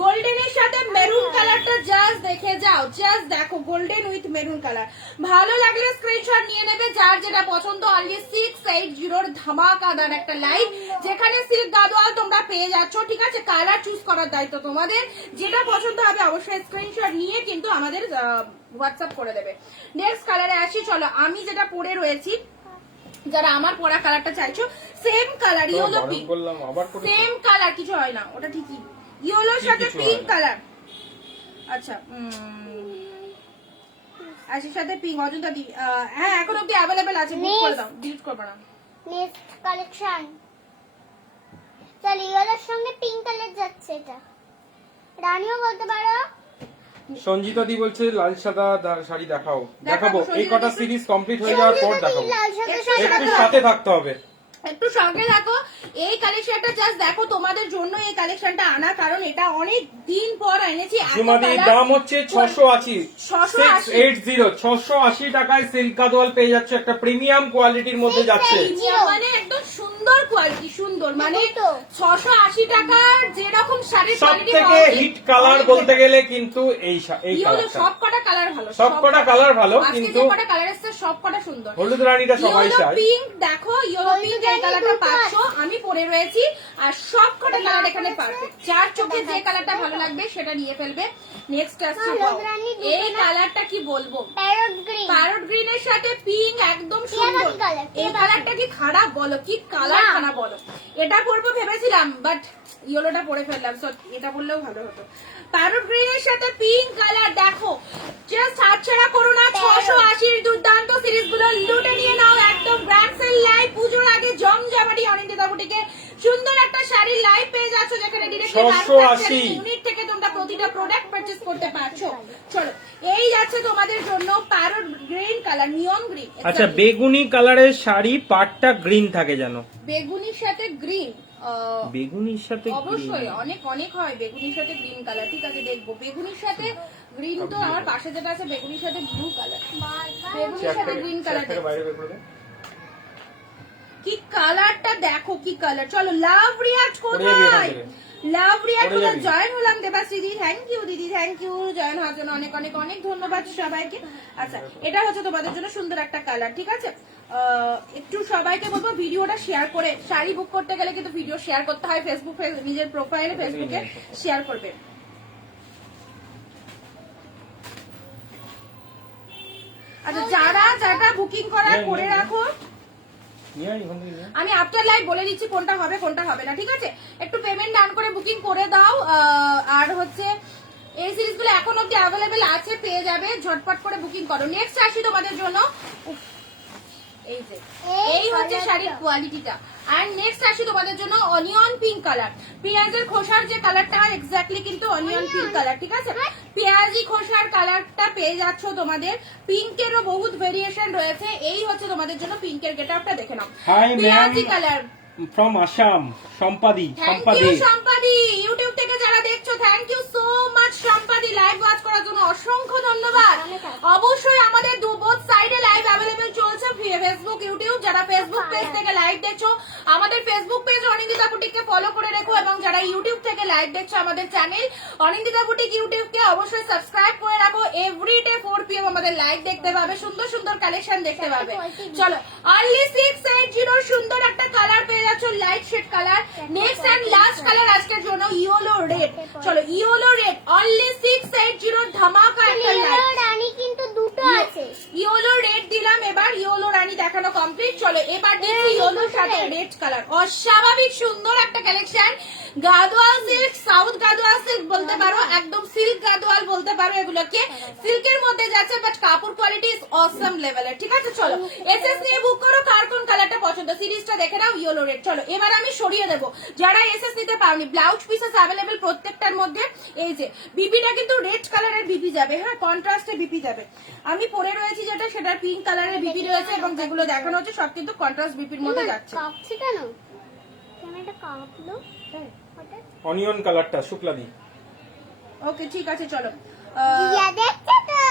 গোল্ডেনের সাথে মেরুন কালারটা জাস্ট দেখে যাও, জাস্ট দেখো গোল্ডেন উইথ মেরুন কালার। ভালো লাগলে স্ক্রিনশট নিয়ে নেবে, যার যেটা পছন্দ। অনলি 680 ধামাকাদার একটা লাইভ, যেখানে সিল্ক গাদোয়াল তোমরা পেয়ে যাচ্ছ, ঠিক আছে। কালার চুজ করার দায়িত্ব তোমাদের, যেটা পছন্দ হবে অবশ্যই স্ক্রিনশট নিয়ে কিন্তু আমাদের হোয়াটসঅ্যাপ করে দেবে। নেক্সট কালারে আসি, চলো আমি যেটা পরে রয়েছি, যারা আমার পরা কালারটা চাইছো, same colour yellow pink, same colour, কিছু হয় না ওটা ঠিকই, ইয়েলোর সাথে পিঙ্ক কালার। আচ্ছা আশির সাথে পিঙ্ক, অজন্তা দি, হ্যাঁ এখন অব্দি অ্যাভেলেবেল আছে, বুক করে দাও, ডিলিট করবে না। নেক্সট কালেকশন, চল ইয়েলোর সঙ্গে পিঙ্ক কালার যাচ্ছে। এটা রানীও বলতে পারো। সঞ্জিতা দি বলছে লাল সাদা শাড়ি দেখাও। দেখাবো, এই কটা সিরিজ কমপ্লিট হয়ে যাওয়ার পর দেখাবো। লাল সাদা একটু সাথে থাকতে হবে, একটু সঙ্গে থাকো। এই কালেকশনটা জাস্ট দেখো, তোমাদের জন্য এই কালেকশনটা আনা, কারণ এটা অনেক দিন পর এনেছি। সুমাদির দাম হচ্ছে 680, 680 টাকায় সিল্ক গাদোয়াল পেয়ে যাচ্ছে, একটা প্রিমিয়াম কোয়ালিটির মধ্যে যাচ্ছে, মানে একদম সুন্দর কোয়ালিটি, সুন্দর, মানে 680 টাকার যেরকম শাড়ির সব কোয়ালিটি থেকে হিট কালার বলতে গেলে কিন্তু এই কালারটা। সব কটা কালার ভালো, সব কটা কালার ভালো, আজকে কিন্তু যে কটা কালার এসেছে সব কটা সুন্দর। হলুদ রানীটা সবাই চায়। পিঙ্ক দেখো, ইয়েলো পিঙ্ক এই কালারটা পাচ্ছ, আমি পরে রয়েছি, আর সব কটা কালার এখানে পারফেক্ট। যার চোখে যে কালারটা ভালো লাগবে সেটা নিয়ে ফেলবে। নেক্সট আসছে, এই কালারটা কি বলবো, প্যারট গ্রিন, প্যারট গ্রিনের সাথে পিঙ্ক, একদম সুন্দর। এই কালারটা কি খারাপ বলো, কি কালার খারাপ বলো। এটা পরবো ভেবেছিলাম, বাট ইয়েলোটা পরে ফেললাম, সো এটা পরলেও ভালো হতো। প্যারট গ্রিনের সাথে পিঙ্ক কালার দেখো, জাস্ট হাতছাড়া করো না। 680 দুর্দান্ত সিরিজ গুলো লুটে নিয়ে নাও, একদম গ্র্যান্ড সেল লাইভ পুজোর আগে জমজমাটি অনিন্দিতা বুটিকে সুন্দর একটা শাড়ির লাইভ পেয়ে যাচ্ছ, যেখানে ডিরেক্ট 680 ইউনিট থেকে তোমরা প্রতিটা প্রোডাক্ট পারচেজ করতে পারছো। চলো এই যাচ্ছে তোমাদের জন্য প্যারট গ্রিন কালার, নিয়ন গ্রিন। আচ্ছা বেগুনি কালারের শাড়ি পাটটা গ্রিন থাকে জানো, বেগুনির সাথে গ্রিন, বেগুনির সাথে অবশ্যই অনেক অনেক হয় বেগুনির সাথে গ্রিন কালার। ঠিক আছে দেখবো বেগুনির সাথে গ্রিন, তো আমার পাশে যেটা আছে বেগুনির সাথে ব্লু কালার, বেগুনির সাথে গ্রিন কালার। কি কালারটা দেখো, কি কালার। চলো লাভ রিয়াক্ট কোথায়, লাভ রিয়াক্ট কোথায় জয়েন হলাম দেবাশ্রী, থ্যাংক ইউ দিদি, থ্যাংক ইউ জয়েন হওয়ার জন্য অনেক অনেক অনেক ধন্যবাদ সবাইকে। আচ্ছা এটা হচ্ছে তোমাদের জন্য সুন্দর একটা কালার। ঠিক আছে একটু সবাইকে বলবো ভিডিওটা শেয়ার করে, শাড়ি বুক করতে গেলে কিন্তু ভিডিও শেয়ার করতে হয়, ফেসবুক নিজের প্রোফাইলে ফেসবুকে শেয়ার করবে। আচ্ছা যারা যারা বুকিং করার করে রাখো, আমি আফটার লাইভ বলে দিচ্ছি কোনটা হবে কোনটা হবে না। ঠিক আছে একটু পেমেন্ট ডাউন করে বুকিং করে দাও। আর হচ্ছে এই সিরিজগুলো এখন অব্দি অ্যাভেলেবেল আছে, পেয়ে যাবে, ঝটপট করে বুকিং করো। নেক্সট আসি তোমাদের জন্য, এই হচ্ছে শাড়ির কোয়ালিটিটা। আর নেক্সট আসি তোমাদের জন্য অনিয়ন পিঙ্ক কালার, পেঁয়াজের খোসার যে কালারটা এক্স্যাক্টলি কিন্তু অনিয়ন পিঙ্ক কালার। ঠিক আছে পেঁয়াজি খোসার কালারটা পেয়ে যাচ্ছ তোমাদের, পিঙ্কেরও বহুত ভেরিয়েশন রয়েছে। এই হচ্ছে তোমাদের জন্য পিঙ্কের গেটআপটা দেখে নাও, পেঁয়াজি কালার ফ্রম আসাম, সম্পাদি। থ্যাংক ইউ সম্পাদি, ইউটিউব থেকে যারা দেখছো থ্যাংক ইউ সো মাচ সম্পাদি, লাইভ ওয়াচ করার জন্য অসংখ্য ধন্যবাদ। অবশ্যই আমাদের বোথ সাইডে লাইভ অ্যাভেলেবেল চলছে, ফেসবুক ইউটিউব। যারা ফেসবুক পেজ থেকে লাইভ দেখছো আমাদের ফেসবুক পেজ অনিন্দিতা বুটিককে ফলো করে রেখো, এবং যারা ইউটিউব থেকে লাইভ দেখছো আমাদের চ্যানেল অনিন্দিতা বুটিক ইউটিউবকে অবশ্যই সাবস্ক্রাইব করে রাখো। এভরিডে 4 PM আমাদের লাইভ দেখতে পাবে, সুন্দর সুন্দর কালেকশন দেখতে পাবে। চলো অনলি 680 সুন্দর একটা কালার পেয়ে যাচ্ছ, light shade colour. Next and last colour আজকের জন্য ইয়েলো রেড। চলো ইয়েলো রেড অনলি 680 ধামাকা একটা লাইট রানী, কিন্তু দুটো আছে। ইয়েলো রেড দিলাম, এবার ইয়েলো রানী দেখানো কমপ্লিট। চলো এবার দেখি ইয়েলোর সাথে রেড কালার, অস্বাভাবিক সুন্দর একটা collection. Gadwal silk, south Gadwal silk বলতে পারো, একদম সিল্ক গাদোয়াল বলতে পারো এগুলোকে। সিল্কের মধ্যে যাচ্ছে বাট কাপড় কোয়ালিটি ইজ অসম লেভেলের। ঠিক আছে চলো এসএস নিয়ে বুক করো, কার কোন কালারটা পছন্দ সিরিজটা দেখে নাও ইয়েলো রেড। চলো এবার আমি সরিয়ে দেবো যারা এসএস নিতে পারোনি, ব্লাউজ পিসেস অ্যাভেলেবেল প্রত্যেকটার মধ্যে। এই যে বিপিটা কিন্তু রেড কালারের বিপি যাবে, হ্যাঁ কন্ট্রাস্টে বিপি যাবে। আমি পরে রয়েছি যেটা সেটা পিঙ্ক কালারের বিপি রয়েছে, এবং যেগুলো দেখানো হচ্ছে সব কিন্তু কন্ট্রাস্ট বিপির মধ্যে যাচ্ছে। কাঁপছে কেন, ক্যামেরাটা কাঁপলো। অনিয়ন কালারটা শুক্লাদি। ওকে ঠিক আছে চলো জিয়া দেখছো তো,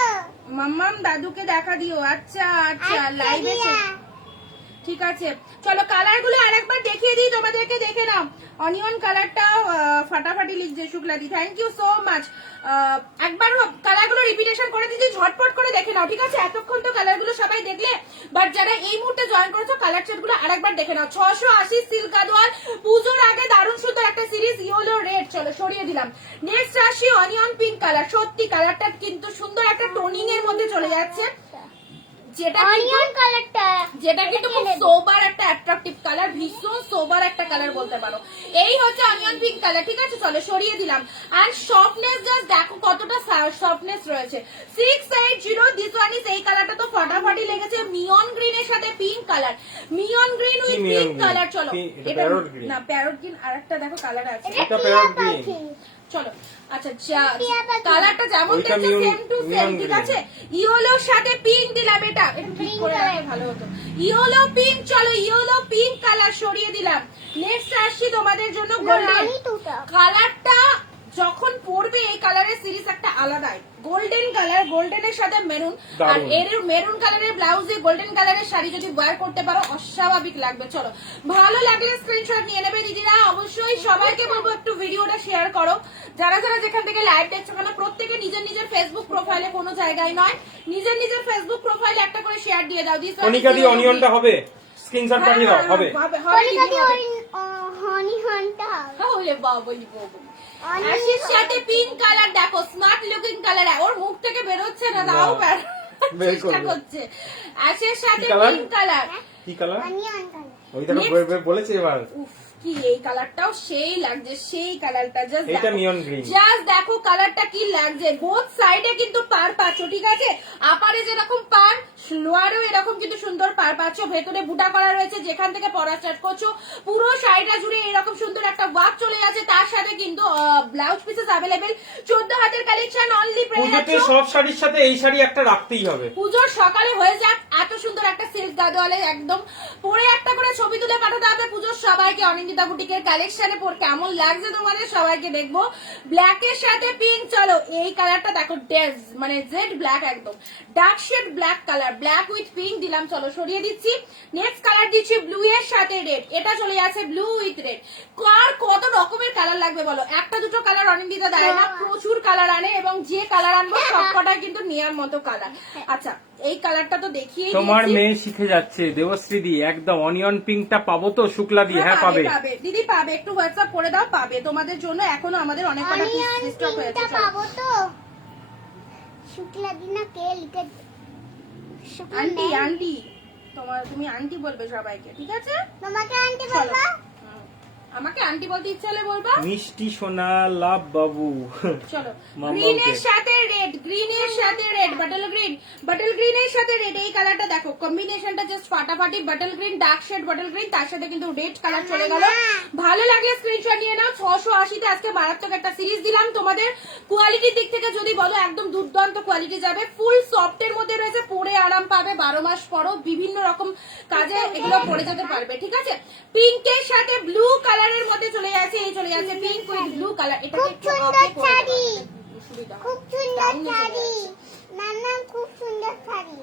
মাম্মাম দাদুকে দেখা দিও। আচ্ছা আচ্ছা লাইভে ঠিক আছে চলো কালার গুলো আরেকবার দেখিয়ে দিই তোমাদেরকে, দেখে নাও। অনিয়ন কালারটা ফাটাফাটি লিখছে শুক্লাদি, থ্যাংক ইউ সো মাচ। একবার কালার গুলো রিপিটেশন করে দিচ্ছি, ঝটপট করে দেখে নাও। ঠিক আছে এতক্ষণ তো কালার গুলো সবাই দেখলে, বাট যারা এই মুহূর্তে জয়েন করেছো কালার সেট গুলো আরেকবার দেখে নাও। 680 সিল্ক গাদোয়াল, পুজোর আগে দারুণ সুন্দর একটা সিরিজ ইয়েলো রেড। চলো সরিয়ে দিলাম। নেক্সট আসি অনিয়ন পিঙ্ক কালার, সত্যি কালারটা কিন্তু সুন্দর একটা টোনিং এর মধ্যে চলে যাচ্ছে, যেটা অনিয়ন কালারটা, যেটা কিন্তু খুব সোবার একটা অ্যাট্রাকটিভ কালার, ভীষণ সোবার একটা কালার বলতে পারো। এই হচ্ছে অনিয়ন পিঙ্ক কালার। ঠিক আছে চলো সরিয়ে দিলাম। আর সফটনেস জাস্ট দেখো কতটা সফটনেস রয়েছে। 680 দিস ওয়ান ইজ, এই কালারটা তো ফাটাফাটি লেগেছে, মিয়ন গ্রিন এর সাথে pink colour, মিয়ন green with pink colour. চলো এটা না প্যারট গ্রিন, আরেকটা দেখো কালার আছে, এটা প্যারট গ্রিন। চলো আচ্ছা কালারটা যেমন দেখছো সেম টু সেম। ঠিক আছে ইয়েলোর সাথে পিঙ্ক দিলাম, এটা একটু ঠিক করে রাখলে ভালো হতো। ইয়েলো পিঙ্ক, চলো ইয়েলো পিঙ্ক কালার সরিয়ে দিলাম। নেক্সট আসছি তোমাদের জন্য গোল্ডেন কালারটা। যখন পরবে এই কালারের সিরিজ একটা আলাদাই, গোল্ডেন কালার, গোল্ডেনের সাথে মেরুন, আর এর মেরুন কালারের ব্লাউজে গোল্ডেন কালারের শাড়ি যদি ওয়্যার করতে পারো অস্বাভাবিক লাগবে। চলো ভালো লাগলে স্ক্রিনশট নিয়ে নেবে দিদিরা। অবশ্যই সবাইকে বলবো একটু ভিডিওটা শেয়ার করো, যারা যারা যেখান থেকে লাইভ দেখছো, কারণ প্রত্যেকে নিজের নিজের ফেসবুক প্রোফাইলে, কোনো জায়গায় নয়, নিজের নিজের ফেসবুক প্রোফাইলে একটা করে শেয়ার দিয়ে দাও। দিস অনিকাদি অনিয়নটা হবে, স্ক্রিনশট পাঠিয়ে দাও। হবে অনিয়নটা হলে বাবলি বাবলি। আশির সাথে পিঙ্ক কালার দেখো, স্মার্ট লুকিং কালার, ওর মুখ থেকে বেরোচ্ছে না, তাও চেষ্টা করছে। আশির সাথে পিঙ্ক কালার, কি কালার? Onion colour. ওই দেখো বলেছে এবার। উফ কি এই কালারটাও সেই লাগছে, সেই কালারটা জাস্ট এটা নিয়ন গ্রিন, জাস্ট দেখো কালারটা কি লাগছে। বোথ সাইডে কিন্তু পার পাচ্ছ। ঠিক আছে আপারে যেরকম পার, লোয়ারেও এরকম কিন্তু সুন্দর পার পাচ্ছ, ভেতরে বুটা করা রয়েছে, যেখান থেকে পরা স্টার্ট করছো পুরো শাড়িটা জুড়ে এরকম সুন্দর একটা ওয়ার্ক চলে যাচ্ছে। তার সাথে কিন্তু ব্লাউজ পিসেস अवेलेबल, 14 হাতের কালেকশন অনলি পেয়ে পুজোতে যাচ্ছ। সব শাড়ির সাথে এই শাড়ি একটা রাখতেই হবে। পুজোর সকালে হয়ে যাক এত সুন্দর একটা সিল্ক গাদোয়ালে একদম পরে একটা করে ছবি তুলে পাঠাতে হবে পুজোর সবাইকে। অনিন্দিতা বুটিকের কালেকশনে পর কেমন লাগছে তোমাদের সবাইকে দেখবো। ব্ল্যাক এর সাথে পিঙ্ক, চলো এই কালারটা দেখো, ডেজ মানে জেড ব্ল্যাক, একদম dark shade black colour, black with pink দিলাম, চলো সরিয়ে দিচ্ছি। নেক্সট কালার দিচ্ছি ব্লু এর সাথে রেড, এটা চলে যাচ্ছে ব্লু উইথ রেড। কার কত রকমের কালার লাগবে বলো, একটা দুটো কালার অনিন্দিতা দেয় না, প্রচুর কালার আনে এবং যে কালার আনবো সবকটাই কিন্তু নেয়ার মতো কালার। আচ্ছা এই কালারটা তো দেখিয়ে তোমার মেয়ে শিখে যাচ্ছে দেবশ্রী দি, একদম অনিয়ন পিঙ্কটা পাবো তো শুক্লা দি? হ্যাঁ পাবে দিদি, পাবে, একটু হোয়াটসঅ্যাপ করে দাও, পাবে তোমাদের জন্য। এখনো আমাদের অনেক কটা পিস স্টক হয়েছে। পিঙ্কটা পাবো তো? শুক্লা দিনা কে লিখে? আন্টি, আন্টি তুমি আন্টি বলবে সবাইকে, ঠিক আছে? তোমাকে আন্টি চলো। বলবা? আমাকে আন্টি বলতে ইচ্ছে হলে বলবা। মিষ্টি সোনা লাভ বাবু। চলো মাম্মামকে। গ্রিনের সাথে রেড, গ্রিনের সাথে রেড, বাটল গ্রিনের সাথে রেড, এই কালারটা দেখো কম্বিনেশনটা জাস্ট ফাটাফাটি। Bottle green, dark shade bottle green, তার সাথে কিন্তু রেড কালার চলে গেল। ভালো লাগলে স্ক্রিনশট নিয়ে নাও। 680 তে আজকে মারাত্মক একটা সিরিজ দিলাম তোমাদের। কোয়ালিটির দিক থেকে যদি বলো একদম দুর্দান্ত কোয়ালিটি যাবে, ফুল সফটের মধ্যে রয়েছে, পরে আরাম পাবে, 12 মাস পরও বিভিন্ন রকম কাজে এগুলো পরে যেতে পারবে, ঠিক আছে? পিঙ্কের সাথে ব্লু কালারের মধ্যে চলে যাচ্ছে, এই চলে যাচ্ছে পিঙ্ক উইথ ব্লু কালার। এটা খুব সুন্দর শাড়ি, খুব সুন্দর শাড়ি, নানা খুব সুন্দর শাড়ি।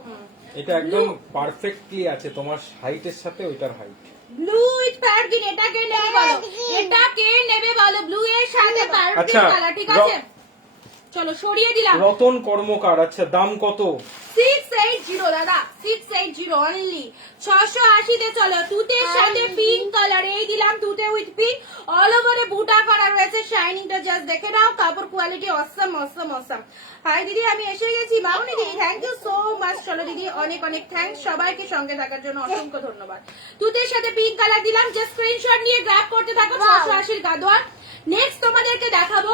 এটা একদম পারফেক্টলি আছে তোমার হাইটের সাথে ওইটার height. Blue with parrot green, এটা কে নেবে বলো, এটা কে নেবে বলো? ব্লু এর সাথে প্যারট আচ্ছা, গ্রিন কালার, ঠিক আছে? চলো সরিয়ে দিলাম। রতন কর্মকার, আচ্ছা দাম কত? 680 দাদা, 680 অনলি 680 তে। চলো তুতের সাথে পিঙ্ক কালার, এই দিলাম তুতে উইথ পিঙ্ক, অল ওভারে বুটা করা রয়েছে, শাইনিংটা জাস্ট দেখে নাও, কাপড় কোয়ালিটি অসম অসম অসম। হাই দিদি, আমি এসে গেছি মামনি দিদি, থ্যাংক ইউ সো মাচ। চলো দিদি, অনেক অনেক থ্যাঙ্কস সবাইকে সঙ্গে থাকার জন্য, অসংখ্য ধন্যবাদ। তুতের সাথে পিঙ্ক কালার দিলাম, জাস্ট স্ক্রিনশট নিয়ে গ্র্যাব করতে থাকো। 680 গাদোয়ার। নেক্সট তোমাদেরকে দেখাবো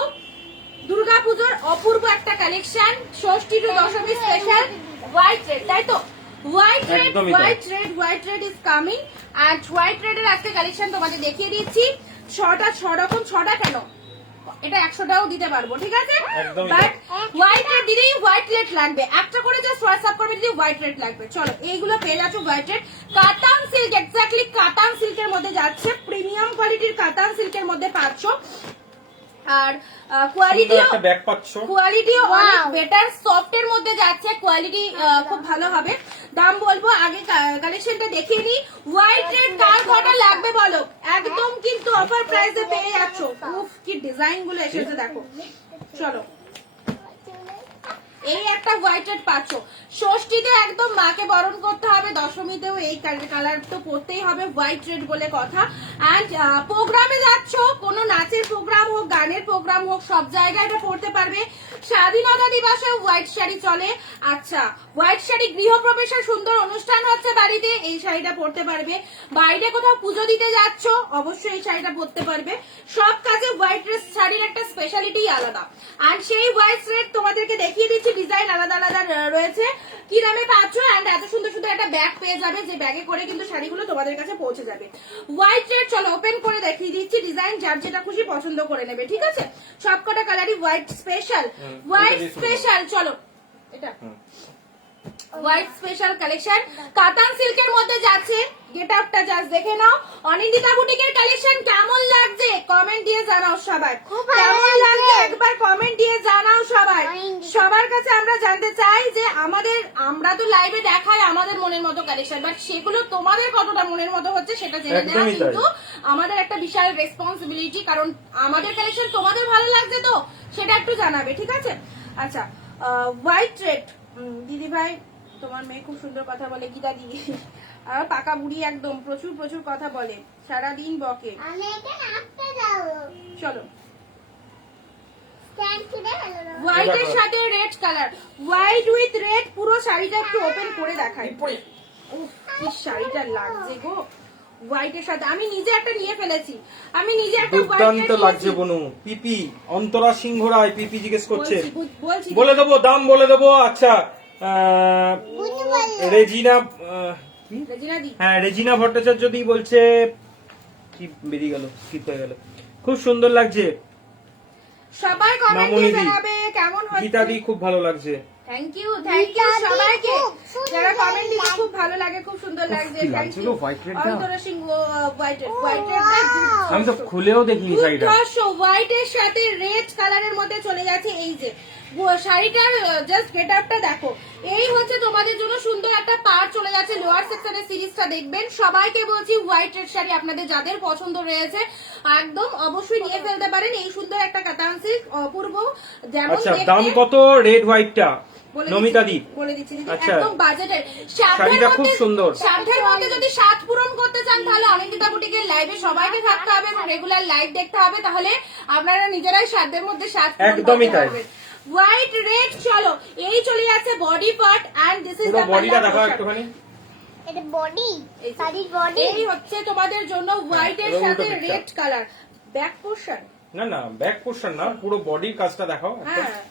দুর্গাপুজোর অপূর্ব একটা collection, Shashthi to Dashami special white red, তাই তো? হোয়াইট রেড, একদমই তাই। White red is coming and white red এর আজকে কালেকশন তোমাদের দেখিয়ে দিচ্ছি। 6 রকম, 6টা কেন, এটা 100টাও দিতে পারবো, ঠিক আছে? একদমই বাট হোয়াইট রেড দিদি, হোয়াইট রেড লাগবে, একটা করে জাস্ট হোয়াটসঅ্যাপ করবে দিদি, হোয়াইট রেড লাগবে। চলো এইগুলো পেয়ে যাচ্ছ হোয়াইট রেড, কাতান সিল্ক, এক্স্যাক্টলি কাতান সিল্কের মধ্যে যাচ্ছে, প্রিমিয়াম কোয়ালিটির কাতান সিল্কের মধ্যে পাচ্ছ। আর কোয়ালিটিও একটা ব্যাগ পাচ্ছ, কোয়ালিটিও অনেক বেটার, সফটের মধ্যে যাচ্ছে, কোয়ালিটি খুব ভালো হবে। দাম বলবো, আগে কালেকশনটা দেখিয়ে নিই। হোয়াইট রেড কার কটা লাগবে বলো, একদম কিন্তু অফার প্রাইসে পেয়ে যাচ্ছ। উফ কি ডিজাইন গুলো এসেছে দেখো। চলো এই একটা হোয়াইট রেড পাচ্ছ, ষষ্ঠীতে একদম মাকে বরণ করতে হবে, দশমীতেও এই কালার তো পরতেই হবে, হোয়াইট রেড বলে কথা। এন্ড প্রোগ্রামে যাচ্ছ, কোনো নাচের প্রোগ্রাম হোক, গানের প্রোগ্রাম হোক, সব জায়গায় এটা পরতে পারবে। স্বাধীনতা দিবসে হোয়াইট শাড়ি চলে। আচ্ছা হোয়াইট শাড়ি, গৃহপ্রবেশের সুন্দর অনুষ্ঠান হচ্ছে বাড়িতে, এই শাড়িটা পরতে পারবে। বাইরে কোথাও পুজো দিতে যাচ্ছ, অবশ্যই এই শাড়িটা পরতে পারবে। সব কাজে হোয়াইট রেড শাড়ির একটা স্পেশালিটি আলাদা। আর সেই হোয়াইট রেড তোমাদেরকে দেখিয়ে দিচ্ছি, ডিজাইন আলাদা আলাদা রয়েছে, কি দামে পাচ্ছ। এন্ড এত সুন্দর সুন্দর একটা ব্যাগ পেয়ে যাবে, যে ব্যাগে করে কিন্তু শাড়িগুলো তোমাদের কাছে পৌঁছে যাবে। হোয়াইট রেড চলো ওপেন করে দেখিয়ে দিচ্ছি, ডিজাইন যার যেটা খুশি পছন্দ করে নেবে, ঠিক আছে? সবকটা কালারই হোয়াইট স্পেশাল, হোয়াইট স্পেশাল। চলো এটা হোয়াইট স্পেশাল কালেকশন, কাতান সিল্কের মধ্যে যাচ্ছে, গেট আপটা জাস্ট দেখে নাও। অনিন্দিতা বুটিকের কালেকশন কেমন লাগছে কমেন্ট দিয়ে জানাও সবাই, কেমন লাগছে একবার কমেন্ট দিয়ে জানাও সবাই। সবার কাছে আমরা জানতে চাই যে আমরা তো লাইভে দেখাই আমাদের মনের মতো কালেকশন, বাট সেগুলো তোমাদের কতটা মনের মতো হচ্ছে সেটা জেনে নেওয়া একদমই তাই। কিন্তু আমাদের একটা বিশাল রেসপন্সিবিলিটি, কারণ আমাদের কালেকশন তোমাদের ভালো লাগছে তো সেটা একটু জানাবে, ঠিক আছে? আচ্ছা হোয়াইট রেড দিদি ভাই, তোমার মেয়ে খুব সুন্দর কথা বলে, গীতা দিদি, আর পাকা বুড়ি একদম, প্রচুর প্রচুর কথা বলে, সারাদিন বকে। চলো হোয়াইটের সাথে red colour, white with red, পুরো শাড়িটা একটু ওপেন করে দেখাই। উফ কি শাড়িটা লাগছে গো হোয়াইটের সাথে, আমি নিজে একটা নিয়ে ফেলেছি, আমি নিজে একটা দুর্দান্ত লাগছে বনু। পিপি অন্তরা সিংহ রায় পিপি জিজ্ঞেস করছে, বলছি বলে দেবো দাম বলে দেবো। আচ্ছা বুনু রেজিনা কি রেজিনা দি হ্যাঁ রেজিনা ভট্টাচার্য দি বলছে কি বেরিয়ে গেল স্কিপ হয়ে গেল খুব সুন্দর লাগছে সবাই কমেন্টে মামুনি দি। জানাবে কেমন গীতা হচ্ছে। দি খুব ভালো লাগছে থ্যাংক ইউ গীতা দি সবাইকে খুব সুন্দর যারা কমেন্ট দিচ্ছে লাগছে। খুব ভালো লাগে খুব সুন্দর লাগছে কি থ্যাংক লাগছে ইউ গো, white red টা? অন্তরা সিং হোয়াইট রেড আমি তো খুলেও দেখিনি শাড়িটা হোয়াইট এর সাথে রেড কালারের মধ্যে চলে গেছে এই যে শাড়িটার জাস্ট গেট আপটা দেখো এই হচ্ছে তোমাদের জন্য সুন্দর একটা পার চলে যাচ্ছে লোয়ার সেকশনের সিরিজটা দেখবেন সবাইকে বলছি হোয়াইট রেড শাড়ি আপনাদের যাদের পছন্দ রয়েছে একদম অবশ্যই নিয়ে ফেলতে পারেন এই সুন্দর একটা কাতান সিল্ক অপূর্ব যেমন আচ্ছা দেখতে দাম কত রেড হোয়াইটটা নমিতা দি বলে দিচ্ছি দিদি, আচ্ছা। একদম বাজেটের শাড়িটা খুব সুন্দর। সাধ্যের মধ্যে যদি স্বাদ পূরণ করতে চান তাহলে অনিন্দিতা বুটিকের লাইভে সবাইকে থাকতে হবে এবং রেগুলার লাইভ দেখতে হবে তাহলে আপনারা নিজেরাই সাধ্যের মধ্যে স্বাদ পূরণ একদমই করতে তাই। পারবেন হোয়াইট রেড চলো এই চলে যাচ্ছে body part and this is পুরো দ্য বডিটা দেখাও একটুখানি এটা বডি এই যে। শাড়ির বডি এই হচ্ছে তোমাদের জন্য হোয়াইট এর এবার সাথে উল্টো দিকটা। রেড কালার ব্যাক পোর্শন না না ব্যাক পোর্শন না পুরো বডির কাজটা দেখাও একটু। হ্যাঁ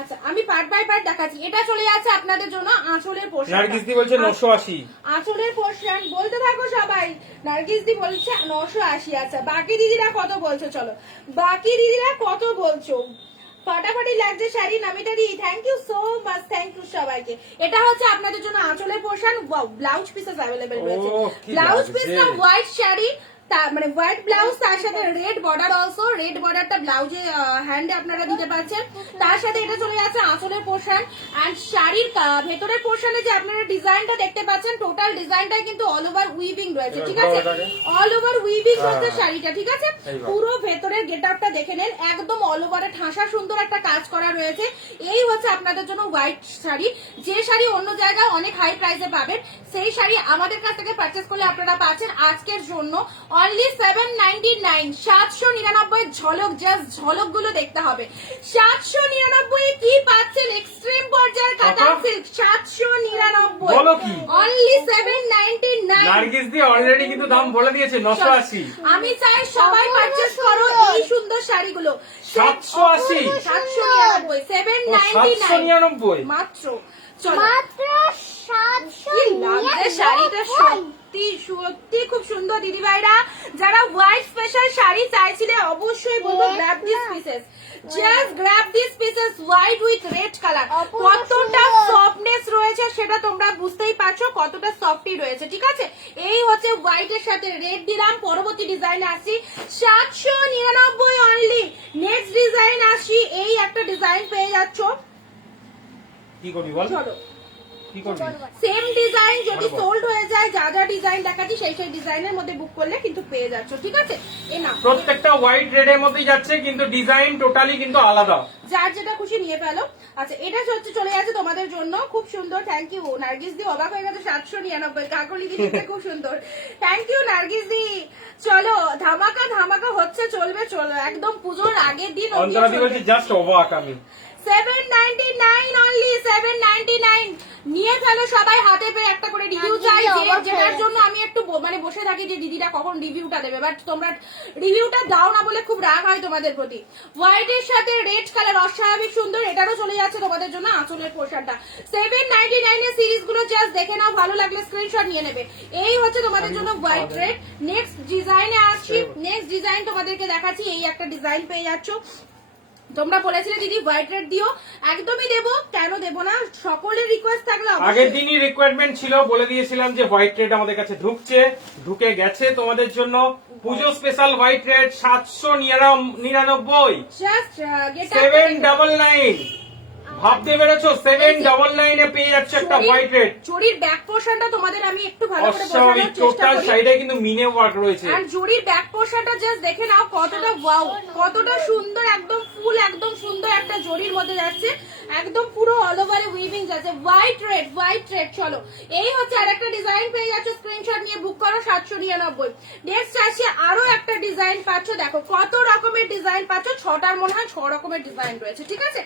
আচ্ছা আমি পার্ট বাই পার্ট দেখাচ্ছি এটা চলে যাচ্ছে আপনাদের জন্য আঁচলের পোর্শন নার্গিস দি বলছে 980 আঁচলের পোর্শন বলতে থাকো সবাই নার্গিস দি বলছে 980 আচ্ছা বাকি দিদিরা কত বলছো চলো বাকি দিদিরা কত বলছো ফাটাফাটি লাগছে শাড়ি নামিতা দি thank you so much thank you সবাইকে এটা হচ্ছে আপনাদের জন্য আঁচলের পোর্শন ব্লাউজ পিসেস অ্যাভেলেবেল রয়েছে ওহ, কি ব্লাউজ লাগছে। পিসটা হোয়াইট শাড়ি মানে হোয়াইট ব্লাউজ তার সাথে রেড বর্ডার অলসো রেড বর্ডারটা ব্লাউজে হ্যান্ডে আপনারা দিতে পারছেন তার সাথে এটা চলে যাচ্ছে আঁচলের পোর্শন এন্ড শাড়ির ভেতরের পোর্শনে যে আপনারা ডিজাইনটা দেখতে পাচ্ছেন টোটাল ডিজাইনটাই কিন্তু অল ওভার উইভিং রয়েছে ঠিক আছে অল ওভার উইভিং হচ্ছে শাড়িটা ঠিক আছে এইবার। পুরো ভেতরের গেট আপটা দেখে নেন একদম অল ওভারে ঠাসা সুন্দর একটা কাজ করা রয়েছে এই হচ্ছে আপনাদের জন্য হোয়াইট শাড়ি যে শাড়ি অন্য জায়গায় অনেক হাই প্রাইসে পাবেন সেই শাড়ি আমাদের কাছ থেকে পারচেস করলে আপনারা পাচ্ছেন আজকের জন্য অনলি 799 799 ঝলক জাস্ট ঝলক গুলো দেখতে হবে 799 কি পাচ্ছেন এক্সট্রিম পর্যায়ের কাতান কত? সিল্ক 799 বলো কি? অনলি 799 নার্গিস দি অলরেডি কিন্তু দাম বলে দিয়েছে 980 আমি চাই সবাই পারচেস করো এই সুন্দর শাড়িগুলো 780 799 799 799 মাত্র চলো মাত্র কি লাগছে শাড়িটা 799 সত্যি সত্যি খুব সুন্দর দিদি ভাইরা যারা হোয়াইট স্পেশাল শাড়ি চাইছিলে অবশ্যই বলবো grab this pieces just grab this pieces white with red colour অপূর্ব কতটা সুন্দর। সফটনেস রয়েছে সেটা তোমরা বুঝতেই পারছো কতটা সফটি রয়েছে ঠিক আছে এই হচ্ছে হোয়াইট এর সাথে রেড দিলাম পরবর্তী ডিজাইনে আসি 799 অনলি নেক্সট ডিজাইন আসি এই একটা ডিজাইন পেয়ে যাচ্ছ কি করবি বল চলো কি করবি সেম ডিজাইন যদি বলো। সোল্ড হয়ে যায় যা যা ডিজাইন দেখাচ্ছি সেই সেই ডিজাইনের মধ্যে বুক করলে কিন্তু পেয়ে যাচ্ছ ঠিক আছে এ না প্রত্যেকটা হোয়াইট রেড এর মধ্যেই যাচ্ছে কিন্তু ডিজাইন টোটালি কিন্তু আলাদা যার যেটা খুশি নিয়ে ফেলো আচ্ছা এটা হচ্ছে চলে যাচ্ছে তোমাদের জন্য খুব সুন্দর থ্যাংক ইউ নার্গিস দি অবাক হয়ে গেছে 799 কাকলি দি খুব সুন্দর থ্যাংক ইউ নার্গিস দি চলো ধামাকা ধামাকা হচ্ছে চলবে চলো একদম পুজোর আগের দিন অবধি অন্তরা দি চলবে। বলছে জাস্ট অবাক আমি 799 অনলি 799 নিয়ে ফেলো সবাই হাতে পেয়ে একটা করে রিভিউ আমি চাই যে অবাক হয়ে যেটার গেছি। জন্য আমি একটু মানে বসে থাকি যে দিদিরা কখন রিভিউটা দেবে বাট তোমরা রিভিউটা দাও না বলে খুব রাগ হয় তোমাদের প্রতি হোয়াইট এর সাথে রেড কালার অস্বাভাবিক সুন্দর এটারও চলে যাচ্ছে তোমাদের জন্য আঁচলের পোশাকটা 799 এর সিরিজ গুলো জাস্ট দেখে নাও ভালো লাগলে স্ক্রিনশট নিয়ে নেবে এই হচ্ছে তোমাদের জন্য হোয়াইট রেড নেক্সট ডিজাইনে আসছি নেক্সট ডিজাইন তোমাদেরকে দেখাচ্ছি এই একটা ডিজাইন পেয়ে যাচ্ছ তোমরা বলেছিলে দিদি হোয়াইট রেড দিও একদমই দেবো কেন দেবো না সকলের রিকোয়েস্ট থাকলে আগের অবশ্যই দিনই রিকোয়ারমেন্ট ছিল বলে দিয়েছিলাম যে হোয়াইট রেড আমাদের কাছে ঢুকে গেছে তোমাদের জন্য পুজো special white red 799 just get 799 ভাবতে পেরেছো 799 এ পেয়ে যাচ্ছে একটা হোয়াইট রেড জরির ব্যাক পোর্শনটা তোমাদের আমি একটু ভালো করে অস্বাভাবিক বোঝানোর চেষ্টা টোটাল করি সাইডে কিন্তু মিনে ওয়ার্ক রয়েছে আর জরির ব্যাক পোর্শনটা জাস্ট দেখে নাও কতটা ওয়াও কতটা সুন্দর একদম ফুল একদম সুন্দর একটা জরির মধ্যে যাচ্ছে একদম পুরো অল ওভারে উইভিং যাচ্ছে হোয়াইট রেড চলো এই হচ্ছে আরেকটা ডিজাইন পেয়ে যাচ্ছ স্ক্রিনশট নিয়ে বুক করো 799 নেক্সট আছে আরো একটা ডিজাইন পাচ্ছ দেখো কত রকমের ডিজাইন পাচ্ছ ছটার মনে হয় 6 রকমের ডিজাইন রয়েছে ঠিক আছে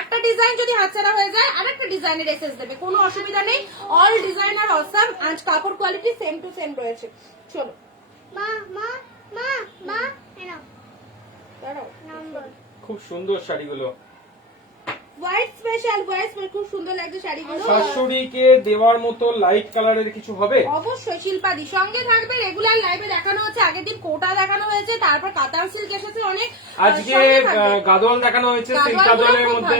একটা ডিজাইন যদি হাতছাড়া হয়ে যায় আরেকটা ডিজাইনের এসএস দেবে কোনো অসুবিধা নেই অল ডিজাইন আর অসাম এন্ড কাপড় কোয়ালিটি সেম টু সেম রয়েছে চলো মা মা মা মা এনো দাঁড়াও নাম্বার খুব সুন্দর শাড়িগুলো হোয়াইট স্পেশাল খুব সুন্দর লাগছে শাড়িগুলো। শাশুড়িকে দেওয়ার মতো লাইট কালারের কিছু হবে? অবশ্যই শিল্পাদি সঙ্গে থাকবে, রেগুলার লাইভে দেখানো হচ্ছে, আগের দিন কোটা দেখানো হয়েছে, তারপর কাতান সিল্ক এসেছে অনেক, আজকে গাদোয়াল দেখানো হয়েছে, সিল্ক গাদোয়ালের মধ্যে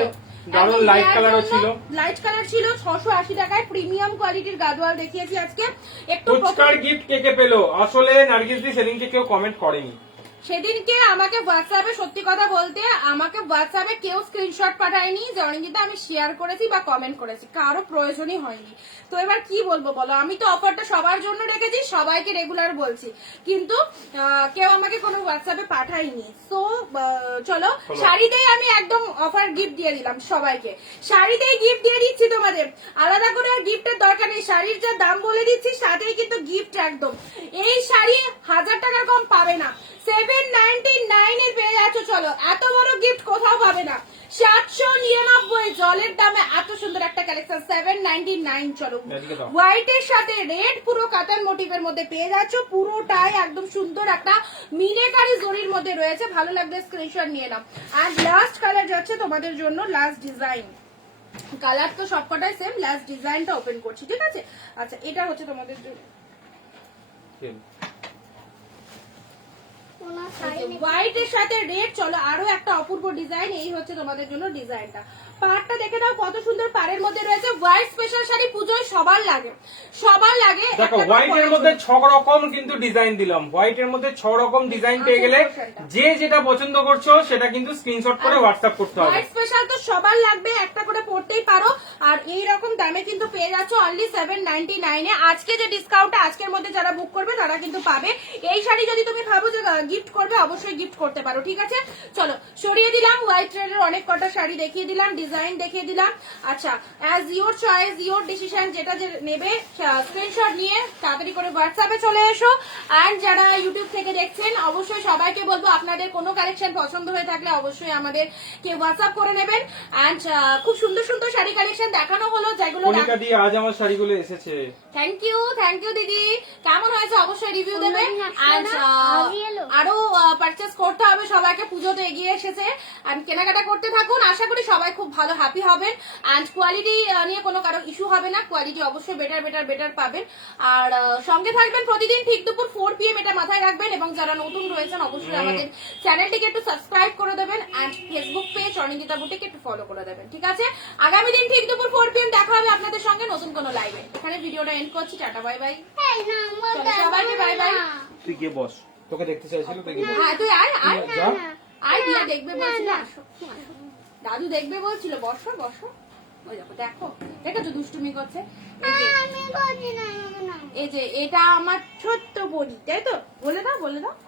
দারুণ লাইট কালারও ছিল। লাইট কালার ছিল 680 টাকায় প্রিমিয়াম কোয়ালিটির গাদোয়াল দেখিয়েছি আজকে। একটু পুচকার গিফট কে কে পেলো? আসলে নার্গিস দি সেদিনকে কেউ কমেন্ট করেনি। সেদিনকে আমাকে হোয়াটসঅ্যাপে, সত্যি কথা বলতে আমাকে হোয়াটসঅ্যাপে কেউ স্ক্রিনশট পাঠায়নি যে অনিন্দিতা আমি শেয়ার করেছি বা কমেন্ট করেছি, কারো প্রয়োজনই হয়নি। তো এবার কি বলবো বলো, আমি তো অফারটা সবার জন্য রেখেছি, সবাইকে রেগুলার বলছি, কিন্তু কেউ আমাকে কোনো হোয়াটসঅ্যাপে পাঠায়নি। তো চলো শাড়িতেই আমি একদম অফার গিফট দিয়ে দিলাম সবাইকে, শাড়িতেই গিফট দিয়ে দিচ্ছি তোমাদের, আলাদা করে আর গিফটের দরকার নেই, শাড়ির যা দাম বলে দিচ্ছি সাথেই কিন্তু গিফট একদম। এই শাড়ি 1000 টাকার কম পাবে না, 799 এ পেয়ে যাচ্ছ। চলো, এত বড় গিফট কোথাও পাবে না, 799 জলের দামে এত সুন্দর একটা কালেকশন 799। চলো, হোয়াইটের সাথে রেড পুরো কাতান মোটিভের মধ্যে পেয়ে যাচ্ছ, পুরোটাই একদম সুন্দর একটা মিনেকারি জরির মধ্যে রয়েছে, ভালো লাগবে স্ক্রিনশট নিয়ে নাও। আর লাস্ট কালার যাচ্ছে তোমাদের জন্য, লাস্ট ডিজাইন, কালার তো সবকটাই সেম, লাস্ট ডিজাইনটা ওপেন করছি, ঠিক আছে? আচ্ছা, এটা হচ্ছে তোমাদের জন্য হোয়াইট এর সাথে রেড। চলো, আরো একটা অপূর্ব ডিজাইন, এই হচ্ছে তোমাদের জন্য ডিজাইনটা। পাড়টা দেখে দাও কত সুন্দর, পাড়ের মধ্যে রয়েছে হোয়াইট স্পেশাল শাড়ি, পুজোয় সবার লাগে, সবার লাগে। দেখো হোয়াইট এর মধ্যে 6 রকম কিন্তু ডিজাইন দিলাম, হোয়াইট এর মধ্যে 6 রকম ডিজাইন পেয়ে গেলে যে যেটা পছন্দ করছো সেটা কিন্তু স্ক্রিনশট করে হোয়াটসঅ্যাপ করতে হবে। হোয়াইট স্পেশাল তো সবার লাগবে, একটা করে পড়তেই পারো। আর এই রকম দামে কিন্তু পেয়ে যাচ্ছ অনলি 799 এ। আজকে যে ডিসকাউন্টটা, আজকের মধ্যে যারা বুক করবে তারা কিন্তু পাবে। এই শাড়ি যদি তুমি ভাবো যে গিফট করবে, অবশ্যই গিফট করতে পারো, ঠিক আছে? চলো, সরিয়ে দিলাম হোয়াইট রেডের অনেক কটা শাড়ি দেখিয়ে দিলাম, ডিজাইন দেখিয়ে দিলাম। আচ্ছা, as your choice, your decision, যেটা যে নেবে স্ক্রিনশট নিয়ে তাড়াতাড়ি করে হোয়াটসঅ্যাপে চলে এসো। অ্যান্ড যারা ইউটিউব থেকে দেখছেন, অবশ্যই সবাইকে বলবো আপনাদের কোনো কালেকশন পছন্দ হয়ে থাকলে অবশ্যই আমাদের কে হোয়াটসঅ্যাপ করে নেবেন। অ্যান্ড খুব সুন্দর সুন্দর শাড়ি কালেকশন দেখানো হলো, যেগুলো কনিকা দি আজ আমার শাড়িগুলো এসেছে। থ্যাংক ইউ দিদি, কেমন হয়েছে অবশ্যই রিভিউ দেবে। অ্যান্ড আরো পারচেস করতে হবে সবাইকে, পুজো তো এগিয়ে এসেছে, অ্যান্ড কেনাকাটা করতে থাকুন, আশা করি সবাই খুব ভালো হ্যাপি হবেন। অ্যান্ড কোয়ালিটি নিয়ে কোনো কারো ইস্যু হবে না, কোয়ালিটি অবশ্যই বেটার পাবেন। আর সঙ্গে থাকবেন প্রতিদিন ঠিক দুপুর 4 PM, এটা মাথায় রাখবেন। এবং যারা নতুন রয়েছেন অবশ্যই আমাদের চ্যানেলটিকে একটু সাবস্ক্রাইব করে দেবেন, and Facebook page Anindita boutique একটু ফলো করে দেবেন, ঠিক আছে? আগামী দিন ঠিক দুপুর 4 PM দেখা হবে আপনাদের সঙ্গে নতুন কোনো লাইভে। এখানে ভিডিওটা এন্ড করছি, টাটা বাই বাই, সবাইকে বাই বাই। তুই গিয়ে বস, তোকে দেখতে চাইছিল, তুই গিয়ে বস। হ্যাঁ, তুই আয় আয় যা। আয়, দিয়া দেখবে বলছিল, আসো, দাদু দেখবে বলছিল, বসো বসো। ওই দেখো দেখো, দেখেছো দুষ্টুমি করছে। এই যে এটা আমার ছোট্ট বডি, তাই তো? বলে দাও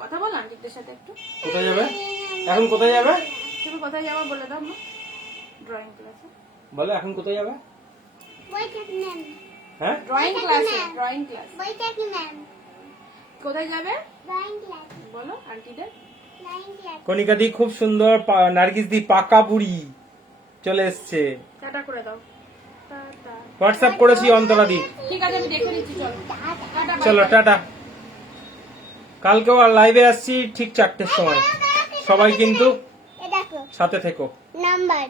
কথা বল আন্টিদের সাথে একটু। কোথায় যাবে এখন? কোথায় যাবে? তুমি কোথায় যাবে বলে দাও। ড্রয়িং ক্লাসে। বলো এখন কোথায় যাবে? হ্যাঁ, ড্রয়িং ক্লাসে, ড্রয়িং ক্লাস। কোথায় যাবে বলো আন্টিদের। কনিকা দি খুব সুন্দর, নার্গিস দি পাকা বুড়ি চলে এসছে। টাটা করে দাও, টাটা। হোয়াটসঅ্যাপ করেছি অন্তরা দি। ঠিক আছে, আমি দেখে নিচ্ছি, চলো টাটা। চলো টাটা। কালকেও আর লাইভে আসছি ঠিক 4টের সময়, সবাই কিন্তু সাথে থেকো। নাম্বার